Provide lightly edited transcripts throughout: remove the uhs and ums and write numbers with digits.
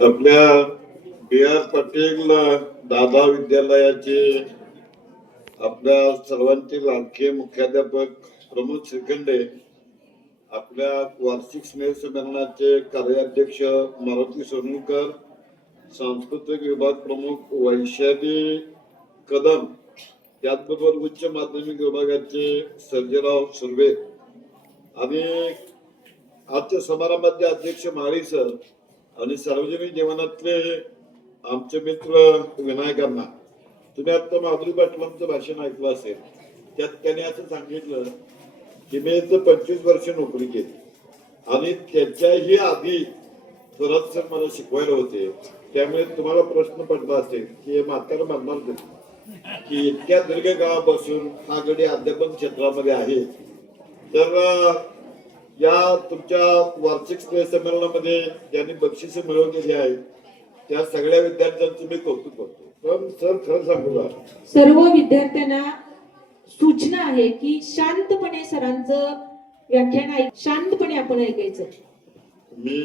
आपल्या बी आर पाटील दादा विद्यालयाचे आपल्या सर्वांचे लाडके मुख्याध्यापक प्रमोद श्रीखंडे, आपल्या वार्षिक स्नेह संमेलनाचे कार्याध्यक्ष मारुती सोनूकर, सांस्कृतिक विभाग प्रमुख वैशाली कदम, त्याचबरोबर उच्च माध्यमिक विभागाचे सर्जेराव सुर्वे आणि आजच्या समारंभाचे अध्यक्ष माळी सर आणि सार्वजनिक जीवनातले आमचे मित्र विनायकांना. तुम्ही आता माधुरी पाटलांचं भाषण ऐकलं असेल. त्यात त्याने असं सांगितलं की मी इथं 25 वर्ष नोकरी केली आणि त्याच्याही आधी थोरात सर मला शिकवायला होते. त्यामुळे तुम्हाला प्रश्न पडला असेल की म्हातारा म्हणणार की इतक्या दीर्घ काळापासून हा गडी अध्यापन क्षेत्रामध्ये आहे, तर या तुमच्या वार्षिक स्नेह संमेलनामध्ये ज्यांनी बक्षिसे मिळवलेली आहेत त्या सगळ्या विद्यार्थ्यांचं मी कौतुक करतो. पण सर खरं सांगू का, सर्व विद्यार्थ्यांना सूचना आहे की शांतपणे सरांचं व्याख्यान शांतपणे आपण ऐकायचं. मी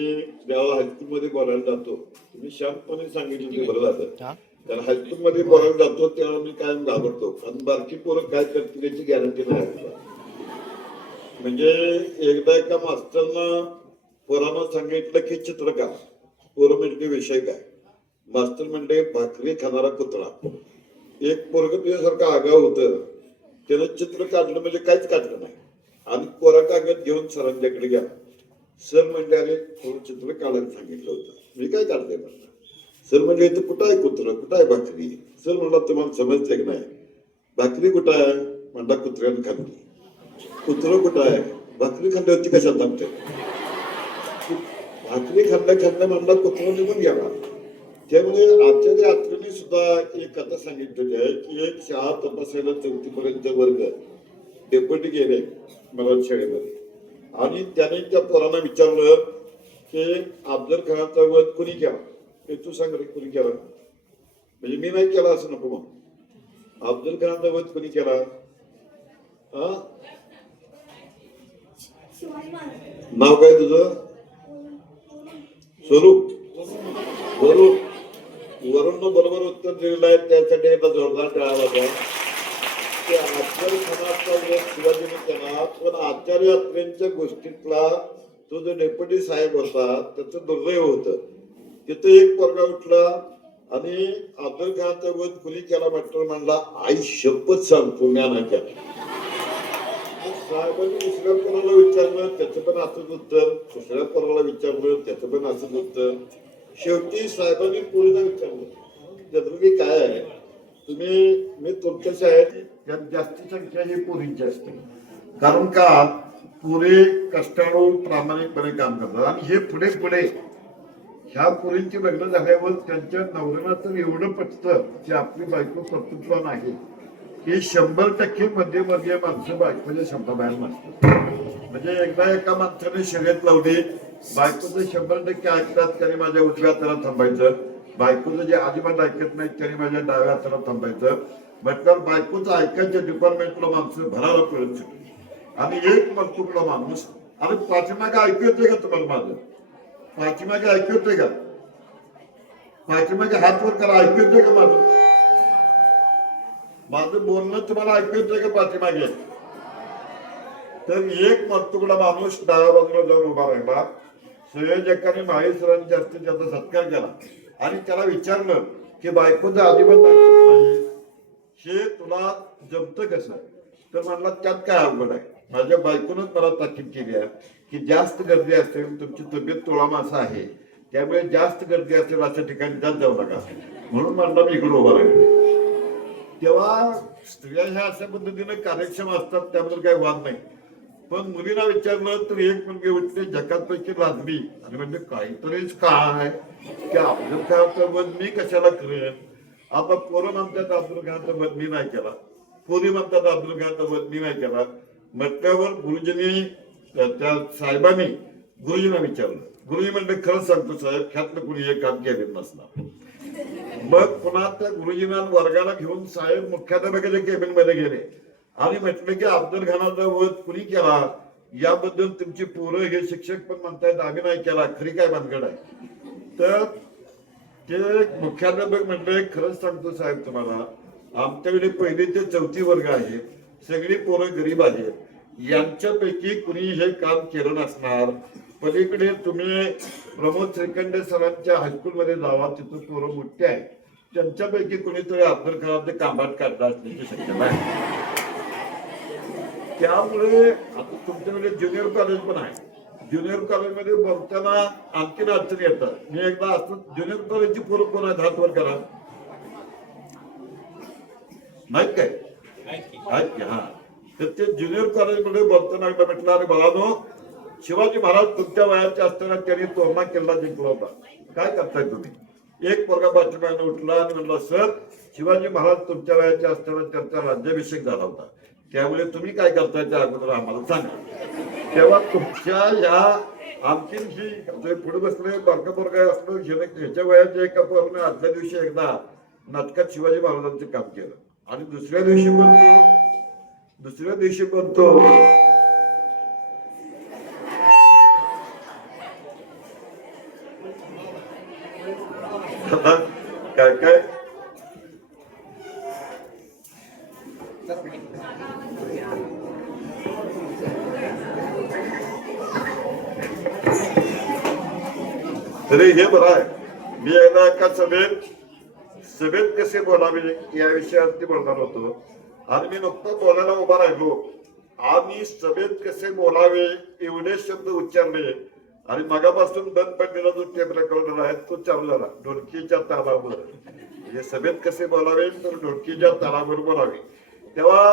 जेव्हा हायस्कूल मध्ये बोलायला जातो, तुम्ही शांतपणे सांगितलं ते बरं झालं. कारण हायस्कूल मध्ये बोलायला जातो तेव्हा मी कायम घाबरतो, कारण बारकी पोरं काय करतील याची गॅरंटी नाही. म्हणजे एकदा एका मास्तरनं पोरानं सांगितलं की चित्रकार. पोरं म्हणजे विषय काय? मास्तर म्हणले भाकरी खाणारा कुत्रा. एक पोरग तुझ्यासारखं आगाव होतं, त्यानं चित्र काढलं म्हणजे काहीच काढलं नाही आणि कोरा कागद घेऊन सरांच्याकडे गेला. सर म्हणले अरे थोडं चित्र काढायला सांगितलं होतं, मी काय काढलंय म्हणलं. सर म्हणले इथं कुठं आहे कुत्र, कुठं आहे भाकरी? सर म्हणला तुम्हाला समजते की नाही? भाकरी कुठं आहे म्हणला कुत्र्यानं खाल्ली. कुत्र कुठं आहे? भाकरी खाल्ली होती कशात थांबते? भाकरी खाल्ल्या म्हणला कुत्र निघून गेला. त्यामुळे आचार्य अत्रेंनी सुद्धा एक कथा सांगितलेली आहे की एक शाळा तपासायला 4थी पर्यंत वर्ग डेप्युटी गेले मला शाळेमध्ये आणि त्याने त्या पोरांना विचारलं की अफजल खानाचा वध कुणी केला? ते तू सांग रे कुणी केला? म्हणजे मी नाही केला असं नको. मग अफजल खानाचा वध कुणी केला? नाव काय तुझं? स्वरूप. वरून बरोबर उत्तर दिलेलं आहे, त्यासाठी एकदा जोरदार टाळा वाजवा. अफजल खानाचा वध शिवाजीने केला, पण आचार्य अत्रेंच्या गोष्टीतला तो जो डेप्युटी साहेब होता त्याचं दुर्दैव होतं. तिथं एक पोरगा उठला आणि अफजल खानाचा वध कुणी केला म्हटलं म्हणला आई शपथ सांगतो म्या नाही केला. साहेबांनी दुसऱ्या पोराला विचारलं, त्याचं पण असंच उत्तर. दुसऱ्या पोराला विचारलं, त्याचं पण असंच उत्तर. शेवटी साहेबांनी पोरीला विचारलं की काय आहे तुम्ही? मी तुमच्या शाळेत त्यात जास्ती संख्या ही पोरींची असते, कारण का पोरी कष्टाळू प्रामाणिकपणे काम करतात आणि हे पुढे पुढे ह्या पोरींची लग्न झाल्यावर त्यांच्या नवऱ्याला तर एवढं पटतं की आपली बायको कर्तृत्वान आहे की 100% मध्ये माणसं बायकोच्या शब्दाबाहेर नसतात. म्हणजे एकदा एका माणसाने शर्यत लावली, बायकोचं 100% ऐकतात त्याने माझ्या उजव्या हाताला थांबायचं, बायकोचं जे अजिबात ऐकत नाही त्याने माझ्या डाव्या हाताला थांबायचं. म्हटल्यावर बायकोचं ऐकायच्या डिपार्टमेंटला माणसं भरायला पळत सुटली आणि एक मजकुरला माणूस अरे पाठीमागे ऐकू येते का तुम्हाला? माझं पाठीमागे ऐकू येते का? पाठीमागे हात वर करा, ऐकू येते का माझं बोलणं तुम्हाला ऐकू येतंय का पाठीमागे? तर एक मर्तुकडा माणूस डाव्या बाजूला जाऊन उभा राहिला. संयोजकांनी माळी सरांनी जास्तीत जास्त सत्कार केला आणि त्याला विचारलं की बायकोचं अजिबात नाही हे तुला जमतं कसं? तर म्हणला त्यात काय अवघड आहे, माझ्या बायकोनच मला ताकीद केली आहे की जास्त गर्दी असेल, तुमची तब्येत तोळामासा आहे, त्यामुळे जास्त गर्दी असेल अशा ठिकाणी जात जाऊ नका, म्हणून म्हणला मी इकडे उभा राहिलो. तेव्हा स्त्रिया ह्या अशा पद्धतीने कार्यक्षम असतात, त्याबद्दल काही वाद नाही. पण मुलीला विचारलं तर एक मुलगी उठली जगातपैकी लाजली आणि म्हणजे काहीतरीच काय की अफजल खानाचा वध मी कशाला करेन? आता पोरं म्हणतात अफजल खानाचा वध मी नाही केला, पोरी म्हणतात अफजल खानाचा वध मी नाही केला. म्हटल्यावर गुरुजींनी त्या साहेबांनी गुरुजींना विचारलं. गुरुजी म्हणले खरंच सांगतो साहेब, ख्यातलं कुणी हे काम केलेलं नसणार. मग पुन्हा त्या गुरुजींना वर्गाला घेऊन साहेब मुख्याध्यापकाच्या केबिन मध्ये गेले आणि म्हटलं की अफजल खानाचा वध कुणी केला याबद्दल तुमची पोरं हे शिक्षक पण म्हणतायत आम्ही नाही केला, खरी काय भानगड आहे? तर ते मुख्याध्यापक म्हणले, खरंच सांगतो साहेब तुम्हाला, आमच्याकडे 1ली ते 4थी वर्ग आहे, सगळी पोरं गरीब आहेत. यांच्यापैकी कुणी हे काम केलं नसणार. पलीकडे तुम्ही प्रमोद श्रीखंडे सरांच्या हायस्कूलमध्ये जावा, तिथं पोरं मोठी आहेत, त्यांच्यापैकी कुणीतरी अब्दुल कलाम ते कांबाट काढला असण्याची शक्यता आहे. त्यामुळे आता तुमच्याकडे ज्युनियर कॉलेज पण आहे. ज्युनियर कॉलेजमध्ये बोलताना आणखीन अडचणी येतात. मी एकदा असं ज्युनियर कॉलेजची पोरं कोण आहेत, हात वर करा. माहित काय आहेत की? हा, तर ते ज्युनियर कॉलेजमध्ये बोलताना एकदा म्हटलं, अरे बाळानो, शिवाजी महाराज तुमच्या वयाचे असताना त्यांनी तोरणा किल्ला जिंकला होता, काय करताय तुम्ही? एक पोरगा पाठीमागनं उठला आणि म्हणला, सर, शिवाजी महाराज तुमच्या वयाचे असताना त्यांचा राज्याभिषेक झाला होता, त्यामुळे तुम्ही काय करताय त्या अगोदर आम्हाला सांगा. तेव्हा तुमच्या या आणखीन ही पुढे बसले बारका पोरगा असलं, ह्याच्या वयाच्या एका पोराने आदल्या दिवशी एकदा नाटकात शिवाजी महाराजांचं काम केलं आणि दुसऱ्या दिवशी पण तो काय काय तरी हे बरं आहे. मी एकदा एका सभेत कसे बोलावे या विषयावरती बोलणार होतो आणि मी नुकतं बोलायला उभा राहिलो आणि सभेत कसे बोलावे एवढे शब्द उच्चारले आणि मगापासून बंद पडलेला जो टेप रेकॉर्डर आहे तो चालू झाला, ढोलकीच्या तालावर. म्हणजे सभेत कसे बोलावे तर ढोलकीच्या तालावर बोलावे. तेव्हा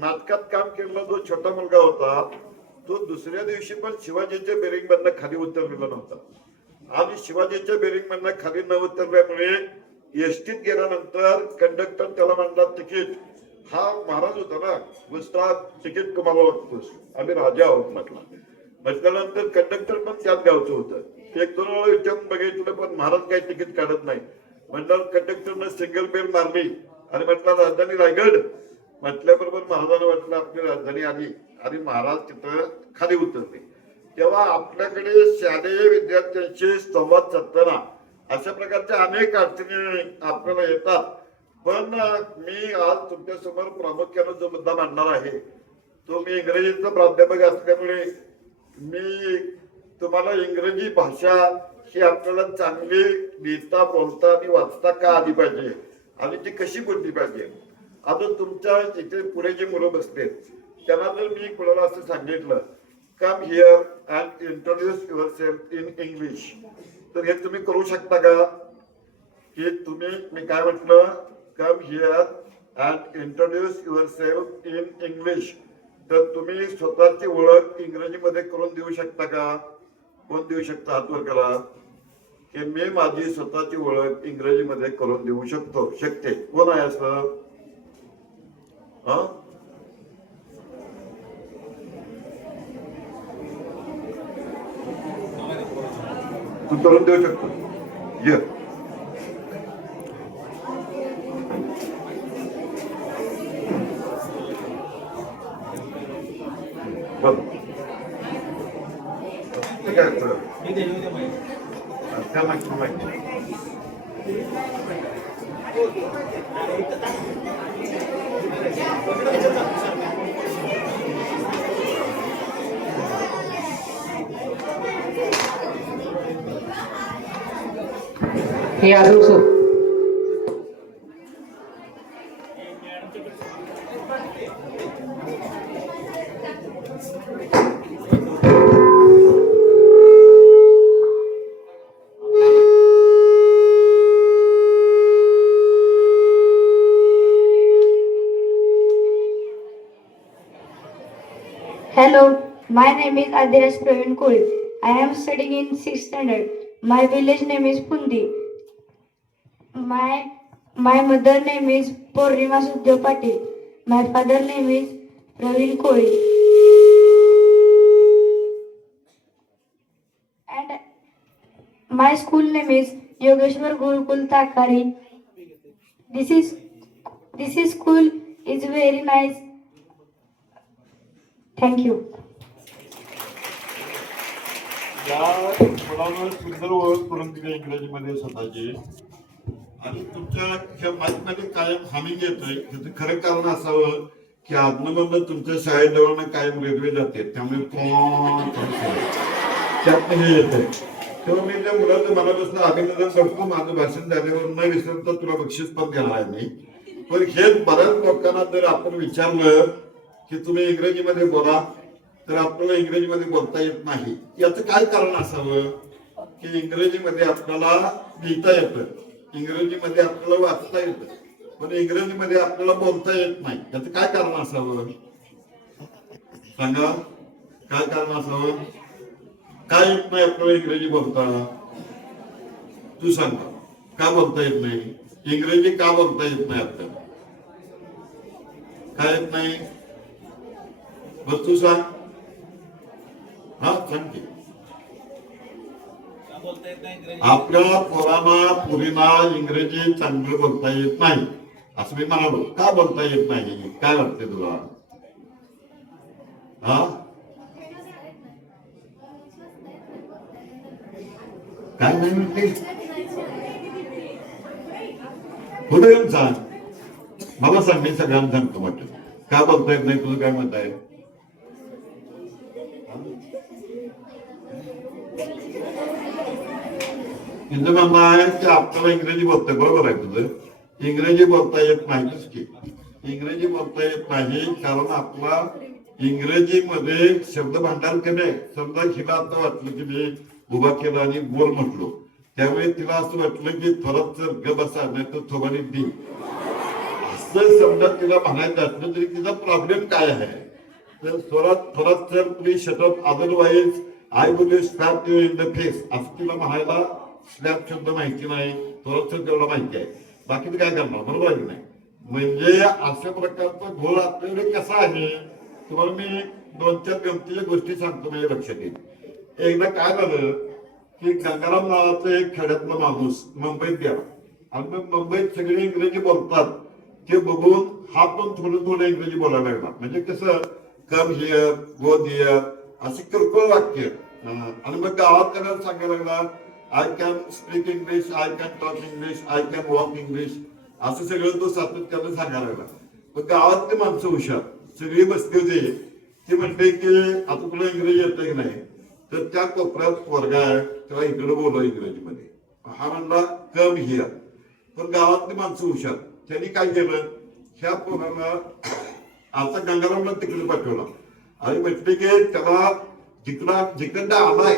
नाटकात काम केलेला जो छोटा मुलगा होता तो दुसऱ्या दिवशी पण शिवाजीच्या बेरिंग मधनं खाली उतरलेला नव्हता आणि शिवाजीच्या बेरिंग मधनं खाली न उतरल्यामुळे एसटीत गेल्यानंतर कंडक्टर त्याला म्हणला, तिकीट. हा महाराज होता ना, उस्ताद, तिकीट तुम्हाला लागतोस, आम्ही राजा आहोत म्हटला. म्हटल्यानंतर कंडक्टर पण त्याच गावचं होतं. 1-2 वेळा विचारून बघितलं पण महाराज काही तिकीट काढत नाही. म्हटलं कंडक्टरनं सिंगल बेल मारली आणि म्हटलं राजधानी रायगड. म्हटल्याबरोबर महाराजांना वाटलं आपली राजधानी आली आणि महाराज तिथं खाली उतरले. तेव्हा आपल्याकडे शालेय विद्यार्थ्यांशी संवाद साधताना अशा प्रकारच्या अनेक अडचणी आपल्याला येतात. पण मी आज तुमच्या समोर प्रामुख्याने जो मुद्दा मांडणार आहे तो, मी इंग्रजीचा प्राध्यापक असल्यामुळे मी तुम्हाला इंग्रजी भाषा ही आपल्याला चांगली लिहिता, बोलता आणि वाचता का आली पाहिजे आणि ती कशी बोलली पाहिजे. आता तुमच्या इथे पुढे जे मुलं बसलेत त्यांना जर मी कुणाला असं सांगितलं, come here and introduce your self in English, तर हे तुम्ही करू शकता का? की तुम्ही, मी काय म्हटलं, come here and introduce your self in English, तर तुम्ही स्वतःची ओळख इंग्रजीमध्ये करून देऊ शकता का? कोण देऊ शकता? हात वर करा. की मी माझी स्वतःची ओळख इंग्रजीमध्ये करून देऊ शकते. कोण आहे असं? हा, तू करून देऊ शकतो. ये बघ काय माहिती. हे आलो sir. Hello, my name is Adiraj Praveen Koli. I am studying in 6th standard. My village name is Pundi. My mother name is Purnima Sudhyo Patil. My father name is Praveen Koli. And my school name is Yogeshwar Gurukul Takari. This school is very nice. Thank you. या मुलांना सुंदर ओळख करून दिली इंग्रजीमध्ये स्वतःची. आणि तुमच्या माईकमध्ये कायम हमिंग येतोय. त्याचं खरं कारण असावं की आदनमधनं तुमच्या शाळेजवळ कायम रेल्वे जाते, त्यामुळे त्यातनं हे येतंय. तेव्हा मी त्या मुलाचं मनापासून अभिनंदन करतो. माझं भाषण झाल्यावर न विसरता तुला बक्षीस पण देणार आहे मी. पण हे बऱ्याच लोकांना जर आपण विचारलं की तुम्ही इंग्रजीमध्ये बोला, तर आपल्याला इंग्रजीमध्ये बोलता येत नाही. याचं काय कारण असावं की इंग्रजीमध्ये आपल्याला लिहिता येतं, इंग्रजीमध्ये आपल्याला वाचता येतं, पण इंग्रजीमध्ये आपल्याला बोलता येत नाही. याचं काय कारण असावं सांगा? काय कारण असावं? काय येत नाही आपल्याला इंग्रजी बोलता? तू सांग, का बोलता येत नाही इंग्रजी? का बोलता येत नाही आपल्याला? काय येत नाही? बस तू सांग. हा सांग की. आपल्या पोरांना पुरीना इंग्रजी चांगलं बोलता येत नाही असं मी म्हणालो. का बोलता येत नाही? काय वाटते तुला? हा काय नाही म्हणते? पुढे येऊन सांग. मला सांग, मी सगळ्यांना सांगतो. म्हटलं का बोलता येत नाही? तुझं काय मत आहे? तुझं म्हणणं आहे की आपल्याला इंग्रजी बोलतोय. बरोबर आहे तुझं. इंग्रजी बोलता येत नाहीच की. इंग्रजी बोलता येत नाही कारण आपला इंग्रजीमध्ये शब्द भांडार कमी आहे. समजा हिला आता वाटलं की मी उभा केला आणि बोल म्हटलो, त्यावेळी तिला असं वाटलं की थोडं जर ग बसा नाही तर थोबाडी दी असं समजा तिला म्हणायचं असलं तरी तिचा प्रॉब्लेम काय आहे? तर थोडात जर please shut up, otherwise I will slap you in the face असं तिला म्हणायला स्लॅप शब्द माहिती नाही, थोडंच तेवढा माहिती आहे. बाकी काय करणार? बरोबर आहे की नाही? म्हणजे अशा प्रकारचा घोळ आपल्याकडे कसा आहे? तुम्हाला मी 2-4 गमतीच्या गोष्टी सांगतो, म्हणजे लक्षात येईल. एकदा काय झालं की गंगाराम नावाचा एक खेड्यातला माणूस मुंबईत गेला आणि मग मुंबईत सगळे इंग्रजी बोलतात ते बघून हा पण थोडं इंग्रजी बोलायला लागला. म्हणजे कसं, कम हिअर, गो हिअर अशी किरकोळ वाक्य. आणि मग गावात त्याला सांगायला लागला, I can speak English, I can talk English, I can walk English असं सगळं तो सातत्यानं सांगायला लागला. मग गावातली माणसं हुशार सगळी बसली होती. ते म्हणते की आता तुला इंग्रजी येतं की नाही? तर त्या कोपऱ्यात पोरगा आहे, तेव्हा इकडे बोलव इंग्रजीमध्ये. हा म्हणला कम हिअर. पण गावातली माणसं हुशार, त्यांनी काय केलं, ह्या पोराला आता गंगारामला तिकडे पाठवला आणि म्हटले की त्याला जिकडं आलाय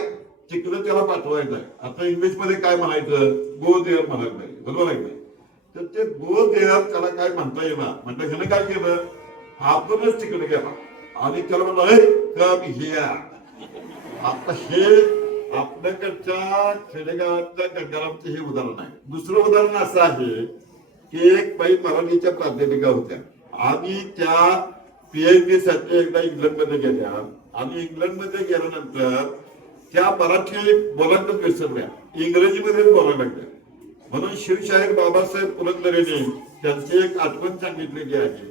तिकडं त्याला पाठवायचं आहे. आता इंग्लिश मध्ये काय म्हणायचं? गो देअर म्हणायला पाहिजे. बरोबर आहे? तर ते गो देअर त्याला काय म्हणता येणार. म्हटलं ह्यानं काय केलं, आपणच तिकडे गेला आणि त्याला म्हणलं कम हिअर. आता हे आपल्याकडच्या खेडेगावातल्या गंगारामचे हे उदाहरण आहे. दुसरं उदाहरण असं आहे की एक बाई मराठीच्या प्राध्यापिका होत्या आणि त्या PhD साठी एकदा इंग्लंडमध्ये गेल्या आणि इंग्लंडमध्ये गेल्यानंतर त्या मराठी बोलायलाच विसरल्या, इंग्रजीमध्येच बोलायला लागल्या. म्हणून शिवशाहीर बाबासाहेब पुरंदरेने त्यांची एक आठवण सांगितलेली आहे.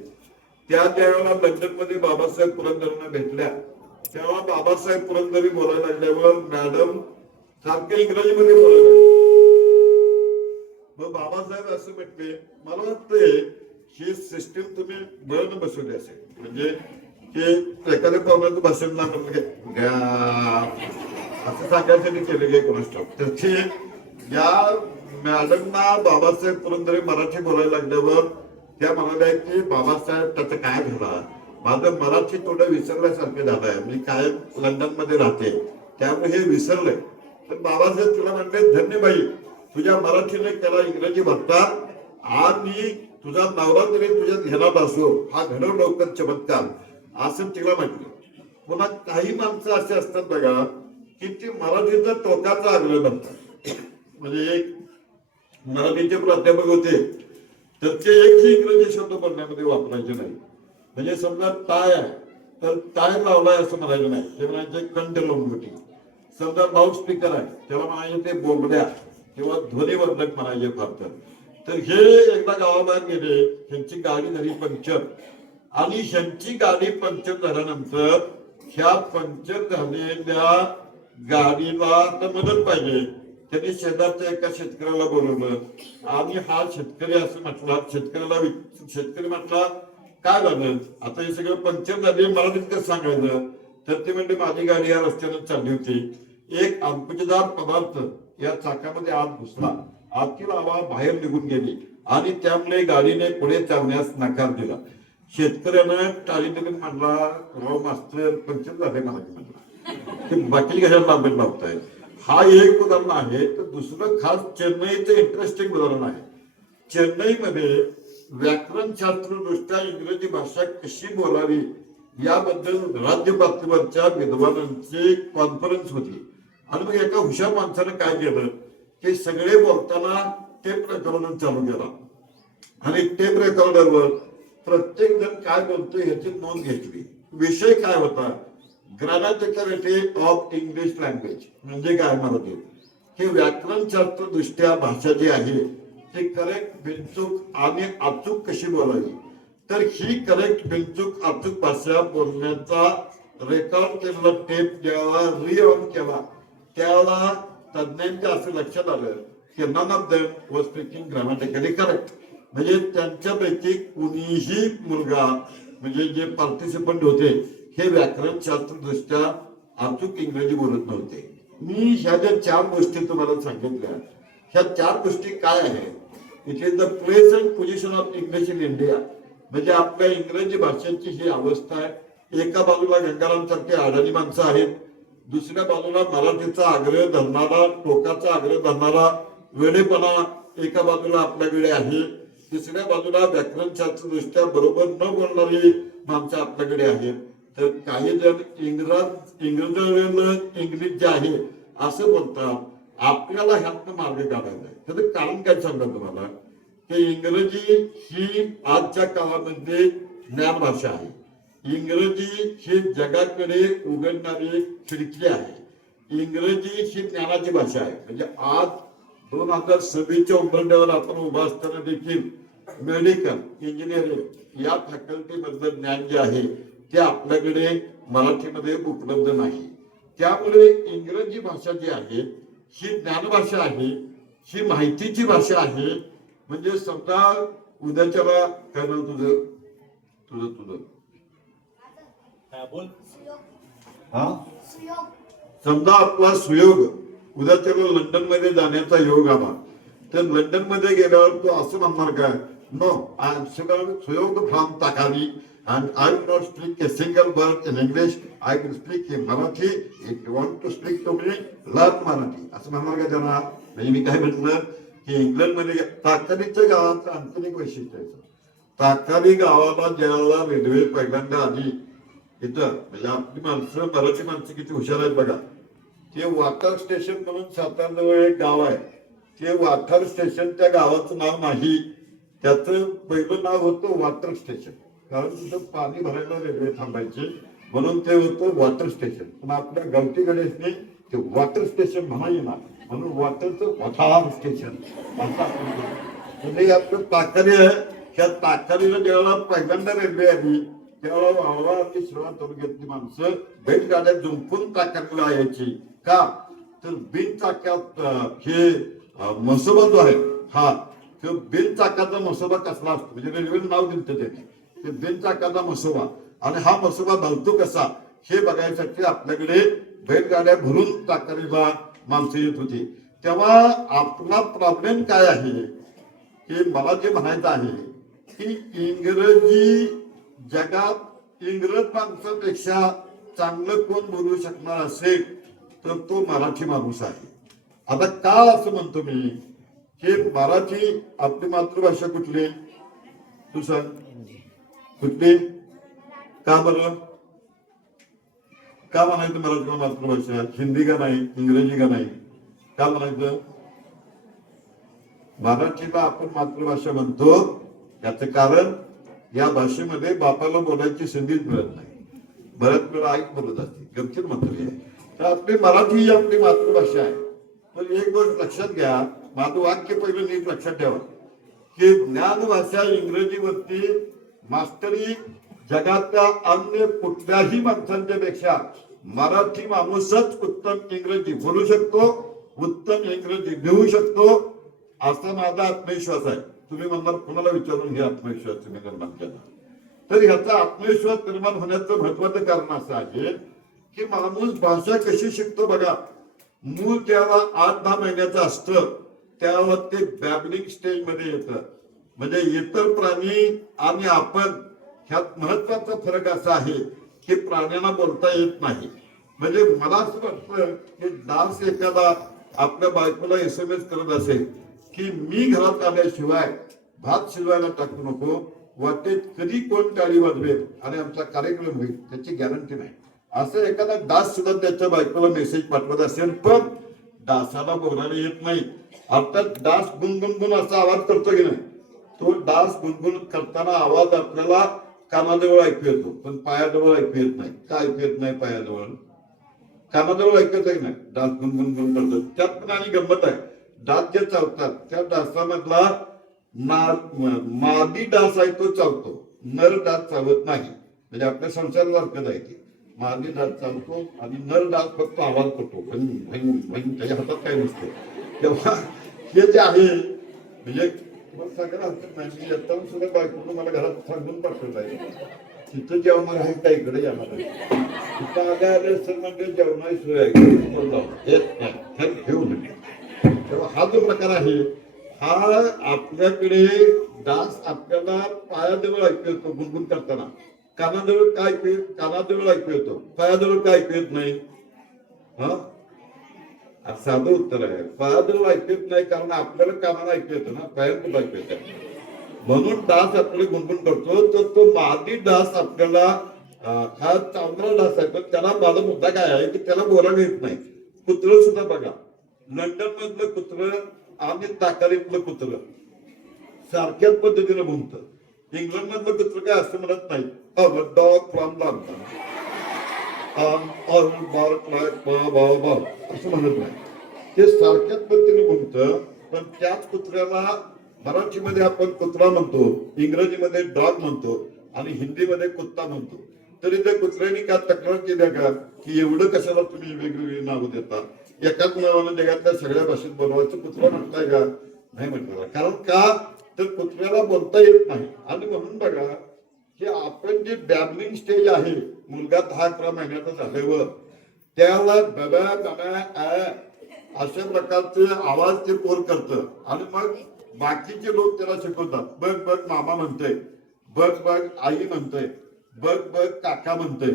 त्यावेळेला लंडनमध्ये बाबासाहेब पुरंदरेंना भेटल्या, तेव्हा बाबासाहेब पुरंदरे बोलायला लागल्यावर मॅडम सारखे इंग्रजीमध्ये बोलायला लागले. मग बाबासाहेब असं म्हटले, मला वाटतंय ही सिस्टीम तुम्ही बळण बसवली असेल. म्हणजे की एखाद्या पाहुण्याचं भाषण लागलं असं सांगायसाठी केले गे कोणास ठाऊक. त्याची या मॅडमना बाबासाहेब पुरंदरे मराठी बोलायला लागल्यावर त्या म्हणाल्या की बाबासाहेब त्याचं काय झालं, माझं मराठी थोडं विसरल्यासारखं झालंय, मी कायम लंडन मध्ये राहते त्यामुळे हे विसरलंय. पण बाबासाहेब तुला म्हणले धन्यबाई, तुझ्या मराठीने त्याला इंग्रजी म्हणतात आणि तुझा नवरा तरी तुझ्या ध्यानात असो, हा घडव लवकर चमत्कार असं तिला म्हटलं. पुन्हा काही माणसं असे असतात बघा की ती मराठीचा टोकाचा आग्रह नसतात. म्हणजे एक मराठीचे प्राध्यापक होते तर ते एकही इंग्रजी शब्द बोलण्यामध्ये वापरायचे नाही. म्हणजे समजा टाय आहे तर टाय लावलाय असं म्हणायचं नाही, ते म्हणायचे कंठ लोंबटी. समजा लाऊड स्पीकर आहे त्याला म्हणायचे ते बोबड्या किंवा ध्वनिवर्धक म्हणायचे फार तर हे एकदा गावाबाहेर गेले, ह्यांची गाडी झाली पंक्चर आणि ह्यांची गाडी पंक्चर झाल्यानंतर ह्या पंक्चर झालेल्या गाडीला तर मदत पाहिजे. त्यांनी शेजारच्या एका शेतकऱ्याला बोलवलं आणि हा शेतकरी असं म्हटला, शेतकरी म्हटला काय झालं आता हे सगळं पंक्चर झाले, मराठीत कसं सांगायचं? तर ते म्हणजे माझी गाडी या रस्त्यानं चालली होती, एक अंकुशदार पदार्थ या चाकामध्ये आत घुसला, आतील हवा बाहेर निघून गेली आणि त्यामुळे गाडीने पुढे चालण्यास नकार दिला. शेतकऱ्यानं टाळी दिली, म्हणला राव मास्तर पंक्चर झाले मला म्हणला, बाकी कशाला लांबीत लावताय. हा एक उदाहरण आहे. तर दुसरं खास चेन्नईचं इंटरेस्टिंग उदाहरण आहे. चेन्नईमध्ये व्याकरणशास्त्र दृष्ट्या इंग्रजी भाषा कशी बोलावी याबद्दल राज्य पातळीवरच्या विद्वानांची कॉन्फरन्स होती. आणि मग एका हुशार माणसानं काय केलं की सगळे बोलताना टेप रेकॉर्डर चालू केला आणि टेप रेकॉर्डरवर प्रत्येक जण काय बोलतोय ह्याची नोंद घेतली. विषय काय होता? ग्रामॅटिकॅलिटी ऑफ इंग्लिश लँग्वेज. म्हणजे काय मराठीत की व्याकरणशास्त्र दृष्ट्या भाषा जी आहे ती करेक्ट, बिनचूक आणि अचूक कशी बोलावी. तर ही करेक्ट, बिनचूक, अचूक भाषा बोलण्याचा रेकॉर्ड केलेला टेप जेव्हा रिऑन केला त्यावेळेला तज्ञांच्या असं लक्षात आलं की none of them was speaking grammatically correct. म्हणजे त्यांच्यापैकी कुणीही मुलगा म्हणजे जे पार्टिसिपंट होते हे व्याकरणशास्त्र दृष्ट्या अचूक इंग्रजी बोलत नव्हते. मी ह्या ज्या 4 गोष्टी तुम्हाला सांगितल्या, ह्या 4 गोष्टी काय आहेत? It is the place and position of English in India. म्हणजे आपल्या इंग्रजी भाषेची ही अवस्था आहे. एका बाजूला गंगारामसारखे अडाणी माणसं आहेत, दुसऱ्या बाजूला मराठीचा आग्रह धरणारा, टोकाचा आग्रह धरणारा वेडेपणा एका बाजूला आपल्याकडे आहे, तिसऱ्या बाजूला व्याकरणशास्त्र दृष्ट्या बरोबर न बोलणारी माणसं आपल्याकडे आहेत. तर काही जण इंग्लिश जे आहे असं बोलतात. आपल्याला ह्यातनं मार्ग काढायचा आहे. त्याचं कारण काय सांगा तुम्हाला की इंग्रजी ही आजच्या काळामध्ये ज्ञान भाषा आहे. इंग्रजी ही जगाकडे उघडणारी खिडकी आहे. इंग्रजी ही ज्ञानाची भाषा आहे. म्हणजे आज 2026च्या उंबरठ्यावर आपण उभा असताना देखील मेडिकल, इंजिनिअरिंग या फॅकल्टी मधलं ज्ञान जे आहे ते आपल्याकडे मराठीमध्ये उपलब्ध नाही. त्यामुळे इंग्रजी भाषा जी आहे ही ज्ञानभाषा आहे, ही माहितीची भाषा आहे. म्हणजे समजा उद्याच्याला काय नाव तुझं तुझं तुझं हा समजा आपला सुयोग उद्याच्याला लंडन मध्ये जाण्याचा योग आला, तर लंडन मध्ये गेल्यावर तो असं म्हणणार काय? No, I am Suyog from Takari and I will not speak a single word in English. I will speak in Marathi. If you want to speak to me, learn Marathi. असं म्हणणार का त्यांना? म्हणजे मी काय म्हटलं की इंग्लंडमध्ये ताकारीच्या गावाचं आणखीन एक वैशिष्ट्य आहे. ताकारी गावाला ज्यावेळेला रेल्वे पहिल्यांदा आली इथं, म्हणजे आपली माणसं, मराठी माणसं किती हुशार आहेत बघा. ते वॉटर स्टेशन म्हणून सातारजवळ एक गाव आहे. ते वॉटर स्टेशन त्या गावाचं नाव नाही, त्याचं पहिलं नाव होतं वॉटर स्टेशन. कारण तिथं पाणी भरायला रेल्वे थांबायची म्हणून ते होतं वॉटर स्टेशन. पण आपल्या गावठी गणेशने ते वॉटर स्टेशन म्हणा येणार म्हणून वॉटरचं वॉटर स्टेशन म्हणजे आपलं ताकारी आहे. ह्या ताकारीला जेव्हा पहिल्यांदा रेल्वे आली त्यावेळेला वाळवा आणि शिरोळ तालुक्यातली माणसं बैलगाड्या जुंपून ताकारीला यायची. का? तर बिन चाक्यात हे मसोबा जो आहे हा तो बिन चाकाचा मसोबा कसला असतो म्हणजे रेल्वेचं नाव दिलं त्याने ते बिन चाकाचा मसोबा. आणि हा मसोबा धावतो कसा हे बघायसाठी आपल्याकडे बैलगाड्या भरून ताकारीला माणसं येत होती. तेव्हा आपला प्रॉब्लेम काय आहे की मला जे म्हणायचं आहे की इंग्रजी जगात इंग्रज माणसापेक्षा चांगलं कोण बोलू शकणार असेल तर तो मराठी माणूस आहे. आता का असं म्हणतो मी की मराठी आपली मातृभाषा कुठली तू सांग कुठली? का बरं? का म्हणायचं मराठी मातृभाषा? हिंदी का नाही, इंग्रजी का नाही? का म्हणायचं? मराठीला आपण मातृभाषा म्हणतो याचं कारण या भाषेमध्ये बापाला बोलायची संधीच मिळत नाही. बऱ्याच वेळा आई बोलत असते, गमतीत मात्र आहे. तर आपली मराठी ही आपली मातृभाषा आहे. पण एक गोष्ट लक्षात घ्या, माझं वाक्य पहिलं नीट लक्षात ठेवा की ज्ञान भाषा इंग्रजीवरती मास्टरी जगातल्या अन्य कुठल्याही माणसांच्या पेक्षा मराठी माणूसच उत्तम इंग्रजी बोलू शकतो उत्तम इंग्रजी लिहू शकतो असा माझा आत्मविश्वास आहे. तुम्ही म्हणणार कुणाला विचारून हे आत्मविश्वास तुम्ही निर्माण केला. तर ह्याचा आत्मविश्वास निर्माण होण्याचं महत्वाचं कारण असं आहे की माणूस भाषा कशी शिकतो बघा. मूळ त्याला 8-10 महिन्याचं असतं त्याला ते बॅबलिंग स्टेज मध्ये येतं. म्हणजे इतर प्राणी आणि आपण ह्यात महत्वाचा फरक असा आहे की प्राण्यांना बोलता येत नाही. म्हणजे मला असं वाटतं की डान्स एखादा आपल्या बायकोला SMS करत असेल की मी घरात आल्याशिवाय भात शिजवायला टाकू नको, वाटेत कधी कोण टाळी वाजवेल आणि आमचा कार्यक्रम होईल त्याची गॅरंटी नाही. असं एखादा डास सुद्धा त्याच्या बायकोला मेसेज पाठवत असेल पण डासाला बोलायला येत नाही. अर्थात डास गुणगुण असा आवाज करतो की नाही, तो डास गुणगुण करताना आवाज आपल्याला कानाजवळ ऐकू येतो पण पायाजवळ ऐकू येत नाही. का ऐकू येत नाही पायाजवळ? कानाजवळ ऐकत आहे नाही. डास गुणगुण करतो. त्यात पण आणि गंमत आहे, डास जे चावतात त्या डासामधला मादी डास आहे तो चावतो, नर डास चावत नाही. म्हणजे आपल्या संसारासारखंच आहे की मादी डास चावतो आणि नर डास फक्त आवाज करतो त्याच्या हातात काय नसतो. तेव्हा हे जे आहे म्हणजे सगळं हरकत नाही. मी येताना सुद्धा बायको मला घरात सांगून पाठवत आहे तिथं जेवणार आहे का इकडे येणार आहे. तिथं आल्या सर म्हणजे जेवणाची सोय आहे घेऊ नये. तेव्हा हा जो प्रकार आहे हा आपल्याकडे डास आपल्याला पायाजवळ ऐकू येतो गुणगुण करताना. कानाजवळ काय कानाजवळ ऐकू येतो, पायाजवळ काय ऐकू येत नाही. हा साधं उत्तर आहे. पायाजवळ ऐकू येत नाही कारण आपल्याला कानाला ऐकू येतं ना, पायात ऐकू येत. म्हणून डास आपल्याला गुणगुण करतो. तर तो मादी डास आपल्याला हा चांगला डास आहे पण त्याला माझा मुद्दा काय आहे की त्याला बोलायला येत नाही. कुत्रं सुद्धा बघा, लंडन मधलं कुत्रं आणि दाकारीतलं कुत्रं सारख्याच पद्धतीने म्हणतं. इंग्लंड मधलं कुत्रं काय असं म्हणत नाही डॉग फ्रॉम लंडन असं म्हणत नाही. ते सारख्याच पद्धतीने म्हणतं. पण त्याच कुत्र्याला मराठीमध्ये आपण कुत्रा म्हणतो, इंग्रजीमध्ये डॉग म्हणतो आणि हिंदीमध्ये कुत्ता म्हणतो. तरी त्या कुत्र्याने काय तक्रार केल्या का की एवढं कशाला तुम्ही वेगवेगळी नावं देता, एकाच नावानं जगातल्या सगळ्या भाषेत बोलवायचं कुत्रा म्हटलंय का? नाही म्हटलं. कारण का तर कुत्र्याला बोलता येत नाही. आणि म्हणून बघा की आपण जे बॅबलिंग स्टेज आहे मुलगा 10-11 महिन्याचा झाल्यावर त्याला बब्या बब्या अशा प्रकारचे आवाज ते पोर करतं आणि मग बाकीचे लोक त्याला शिकवतात. बघ बघ मामा म्हणतोय, बघ बघ आई म्हणतोय, बघ बघ काका म्हणतोय.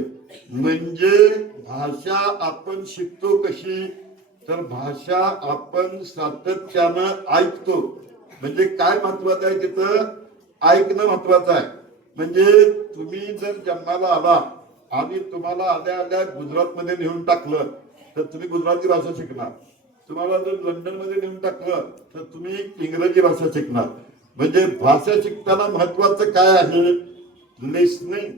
म्हणजे भाषा आपण शिकतो कशी तर भाषा आपण सातत्यानं ऐकतो. म्हणजे काय महत्वाचं आहे तिथं ऐकणं महत्वाचं आहे. म्हणजे तुम्ही जर जन्माला आला आणि तुम्हाला आल्या आल्या गुजरात मध्ये नेऊन टाकलं तर तुम्ही गुजराती भाषा शिकणार. तुम्हाला जर लंडन मध्ये नेऊन टाकलं तर तुम्ही इंग्रजी भाषा शिकणार. म्हणजे भाषा शिकताना महत्वाचं काय आहे लिसनिंग.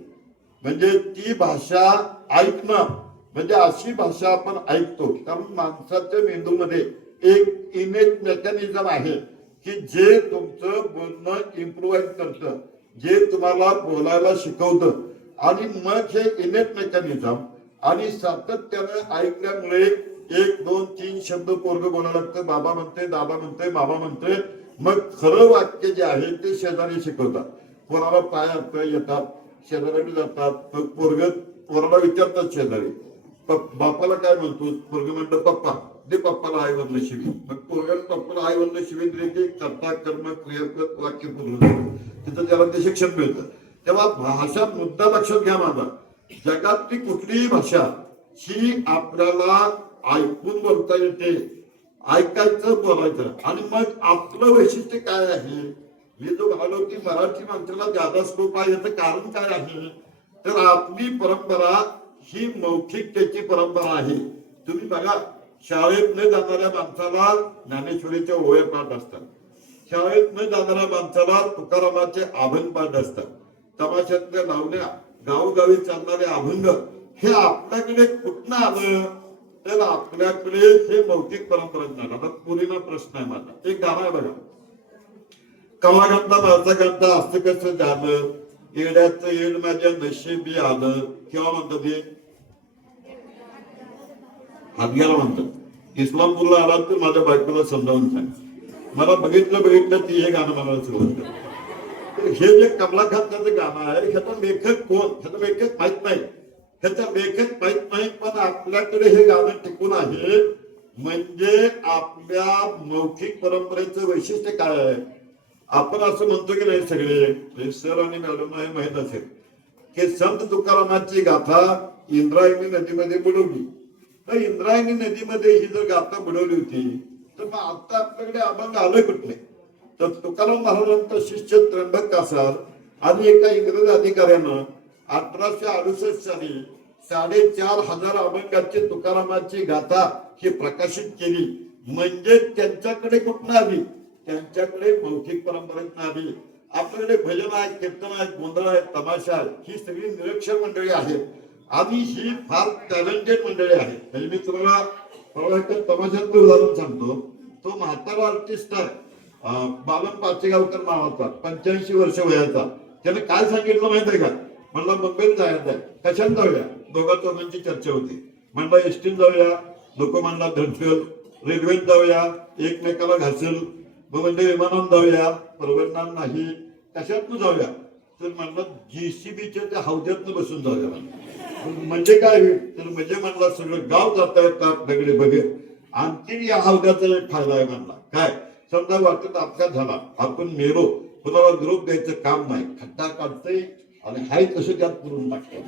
म्हणजे ती भाषा ऐकणं. म्हणजे अशी भाषा आपण ऐकतो. कारण माणसाच्या मेंदूमध्ये एक इनेट मेकॅनिझम आहे की जे तुमचं बोलणं इम्प्रुव्हाइज करतं, जे तुम्हाला बोलायला शिकवतं. आणि मग हे इनेट मेकॅनिझम आणि सातत्यानं ऐकल्यामुळे 1, 2, 3 शब्द पोरग बोलायला लागतं. बाबा म्हणते, दादा म्हणते, मामा म्हणते. मग खरं वाक्य जे आहे ते शेजारी शिकवतात. कोणाला पाय येतात, शेजारी जातात. पोराला विचारतात शेजारी बापाला काय म्हणतो, पोरग म्हणतो पप्पा दे पप्पाला आई वरनं शिवी. मग पोरगाला पप्पाला आई वरनं शिवी दिली की कर्ता कर्म क्रियात्मक वाक्य पूर्ण तिथं त्याला ते शिक्षण मिळतं. तेव्हा भाषा मुद्दा लक्षात घ्या माझा. जगातली कुठलीही भाषा ही आपल्याला ऐकून बोलता येते, ऐकायचं बोलायचं. आणि मग आपलं वैशिष्ट्य काय आहे. मी जो म्हणालो की मराठी माणसाला जादा स्कोप आहे याचं कारण काय आहे तर आपली परंपरा ही मौखिकतेची परंपरा आहे. तुम्ही बघा शाळेत न जाणाऱ्या माणसाला ज्ञानेश्वरीच्या ओव्या पाठ असतात. शाळेत न जाणाऱ्या माणसाला तुकारामाचे अभंग पाठ असतात. तमाशातल्या लावण्या, गावोगावी चालणारे अभंग हे आपल्याकडे कुठनं आलं तर आपल्याकडे हे मौखिक परंपरा झालं. आता पुरीला प्रश्न आहे माझा. एक गाणं आहे बघा, कवा घातला माझा घातला असं कसं झालं, येड्याचं येड माझ्या नशिबी आलं. केव्हा म्हणतात हे हादग्याला म्हणतात. इस्लामपूरला आला तर माझ्या बायकोला समजावून सांग, मला बघितलं ती हे गाणं म्हणायला सुरुवात कर. तर हे जे कमला खानचं गाणं आहे ह्याचा लेखक कोण, ह्याचा लेखक माहित नाही, ह्याचा लेखक माहित नाही, पण आपल्याकडे हे गाणं टिकून आहे. म्हणजे आपल्या मौखिक परंपरेचं वैशिष्ट्य काय आहे. आपण असं म्हणतो की नाही सगळे सर आणि मॅडम हे माहित असेल की संत तुकारामांची गाथा इंद्रायणी नदीमध्ये बुडवली. तर इंद्रायणी नदीमध्ये ही जर गाथा बुडवली होती तर मग आता आपल्याकडे अभंग आलं कुठले. तर तुकाराम महाराजांचा शिष्य त्र्यंबक कासार आणि एका इंग्रज अधिकाऱ्यानं 1868 साली 4,500 अभंगाची तुकारामाची गाथा ही प्रकाशित केली. म्हणजे त्यांच्याकडे कुठं आली, त्यांच्याकडे मौखिक परंपरेत आली. आपल्याकडे भजन आहे, कीर्तन आहे, गोंधळ आहे, तमाशा आहे, ही सगळी निरक्षर मंडळी आहेत आणि ही फार टॅलेंटेड मंडळी आहेत. म्हणजे मी तुम्हाला तमाशातलं उदाहरण सांगतो. तो म्हातारा आर्टिस्ट आहे बालन पाचेगावकर नावाचा, 85 वर्ष वयाचा. त्याने काय सांगितलं माहित आहे का, म्हणला मुंबईला जायचं आहे, कशात जाऊया, दोघा चौघांची चर्चा होती. म्हणला एसटीत जाऊया, लोक म्हणला धडफेल, रेल्वेत जाऊया एकमेकाला घासेल, मग म्हणजे विमानात जाऊया परवडणार नाही, कशातनं जाऊया, तर म्हणलं JCBच्या त्या हौद्यातनं बसून जाऊया. म्हणजे काय तर म्हणजे म्हणला सगळं गाव जाता येतं आपल्याकडे बघेल. आणखी या हौद्याचा एक फायदा आहे म्हणला, काय समजा वाटत अपघात झाला, आपण मेलो, कुणाला निरोप द्यायचं काम नाही, खड्डा काढतंय आणि हाय तसं त्यात पुरून टाकतंय.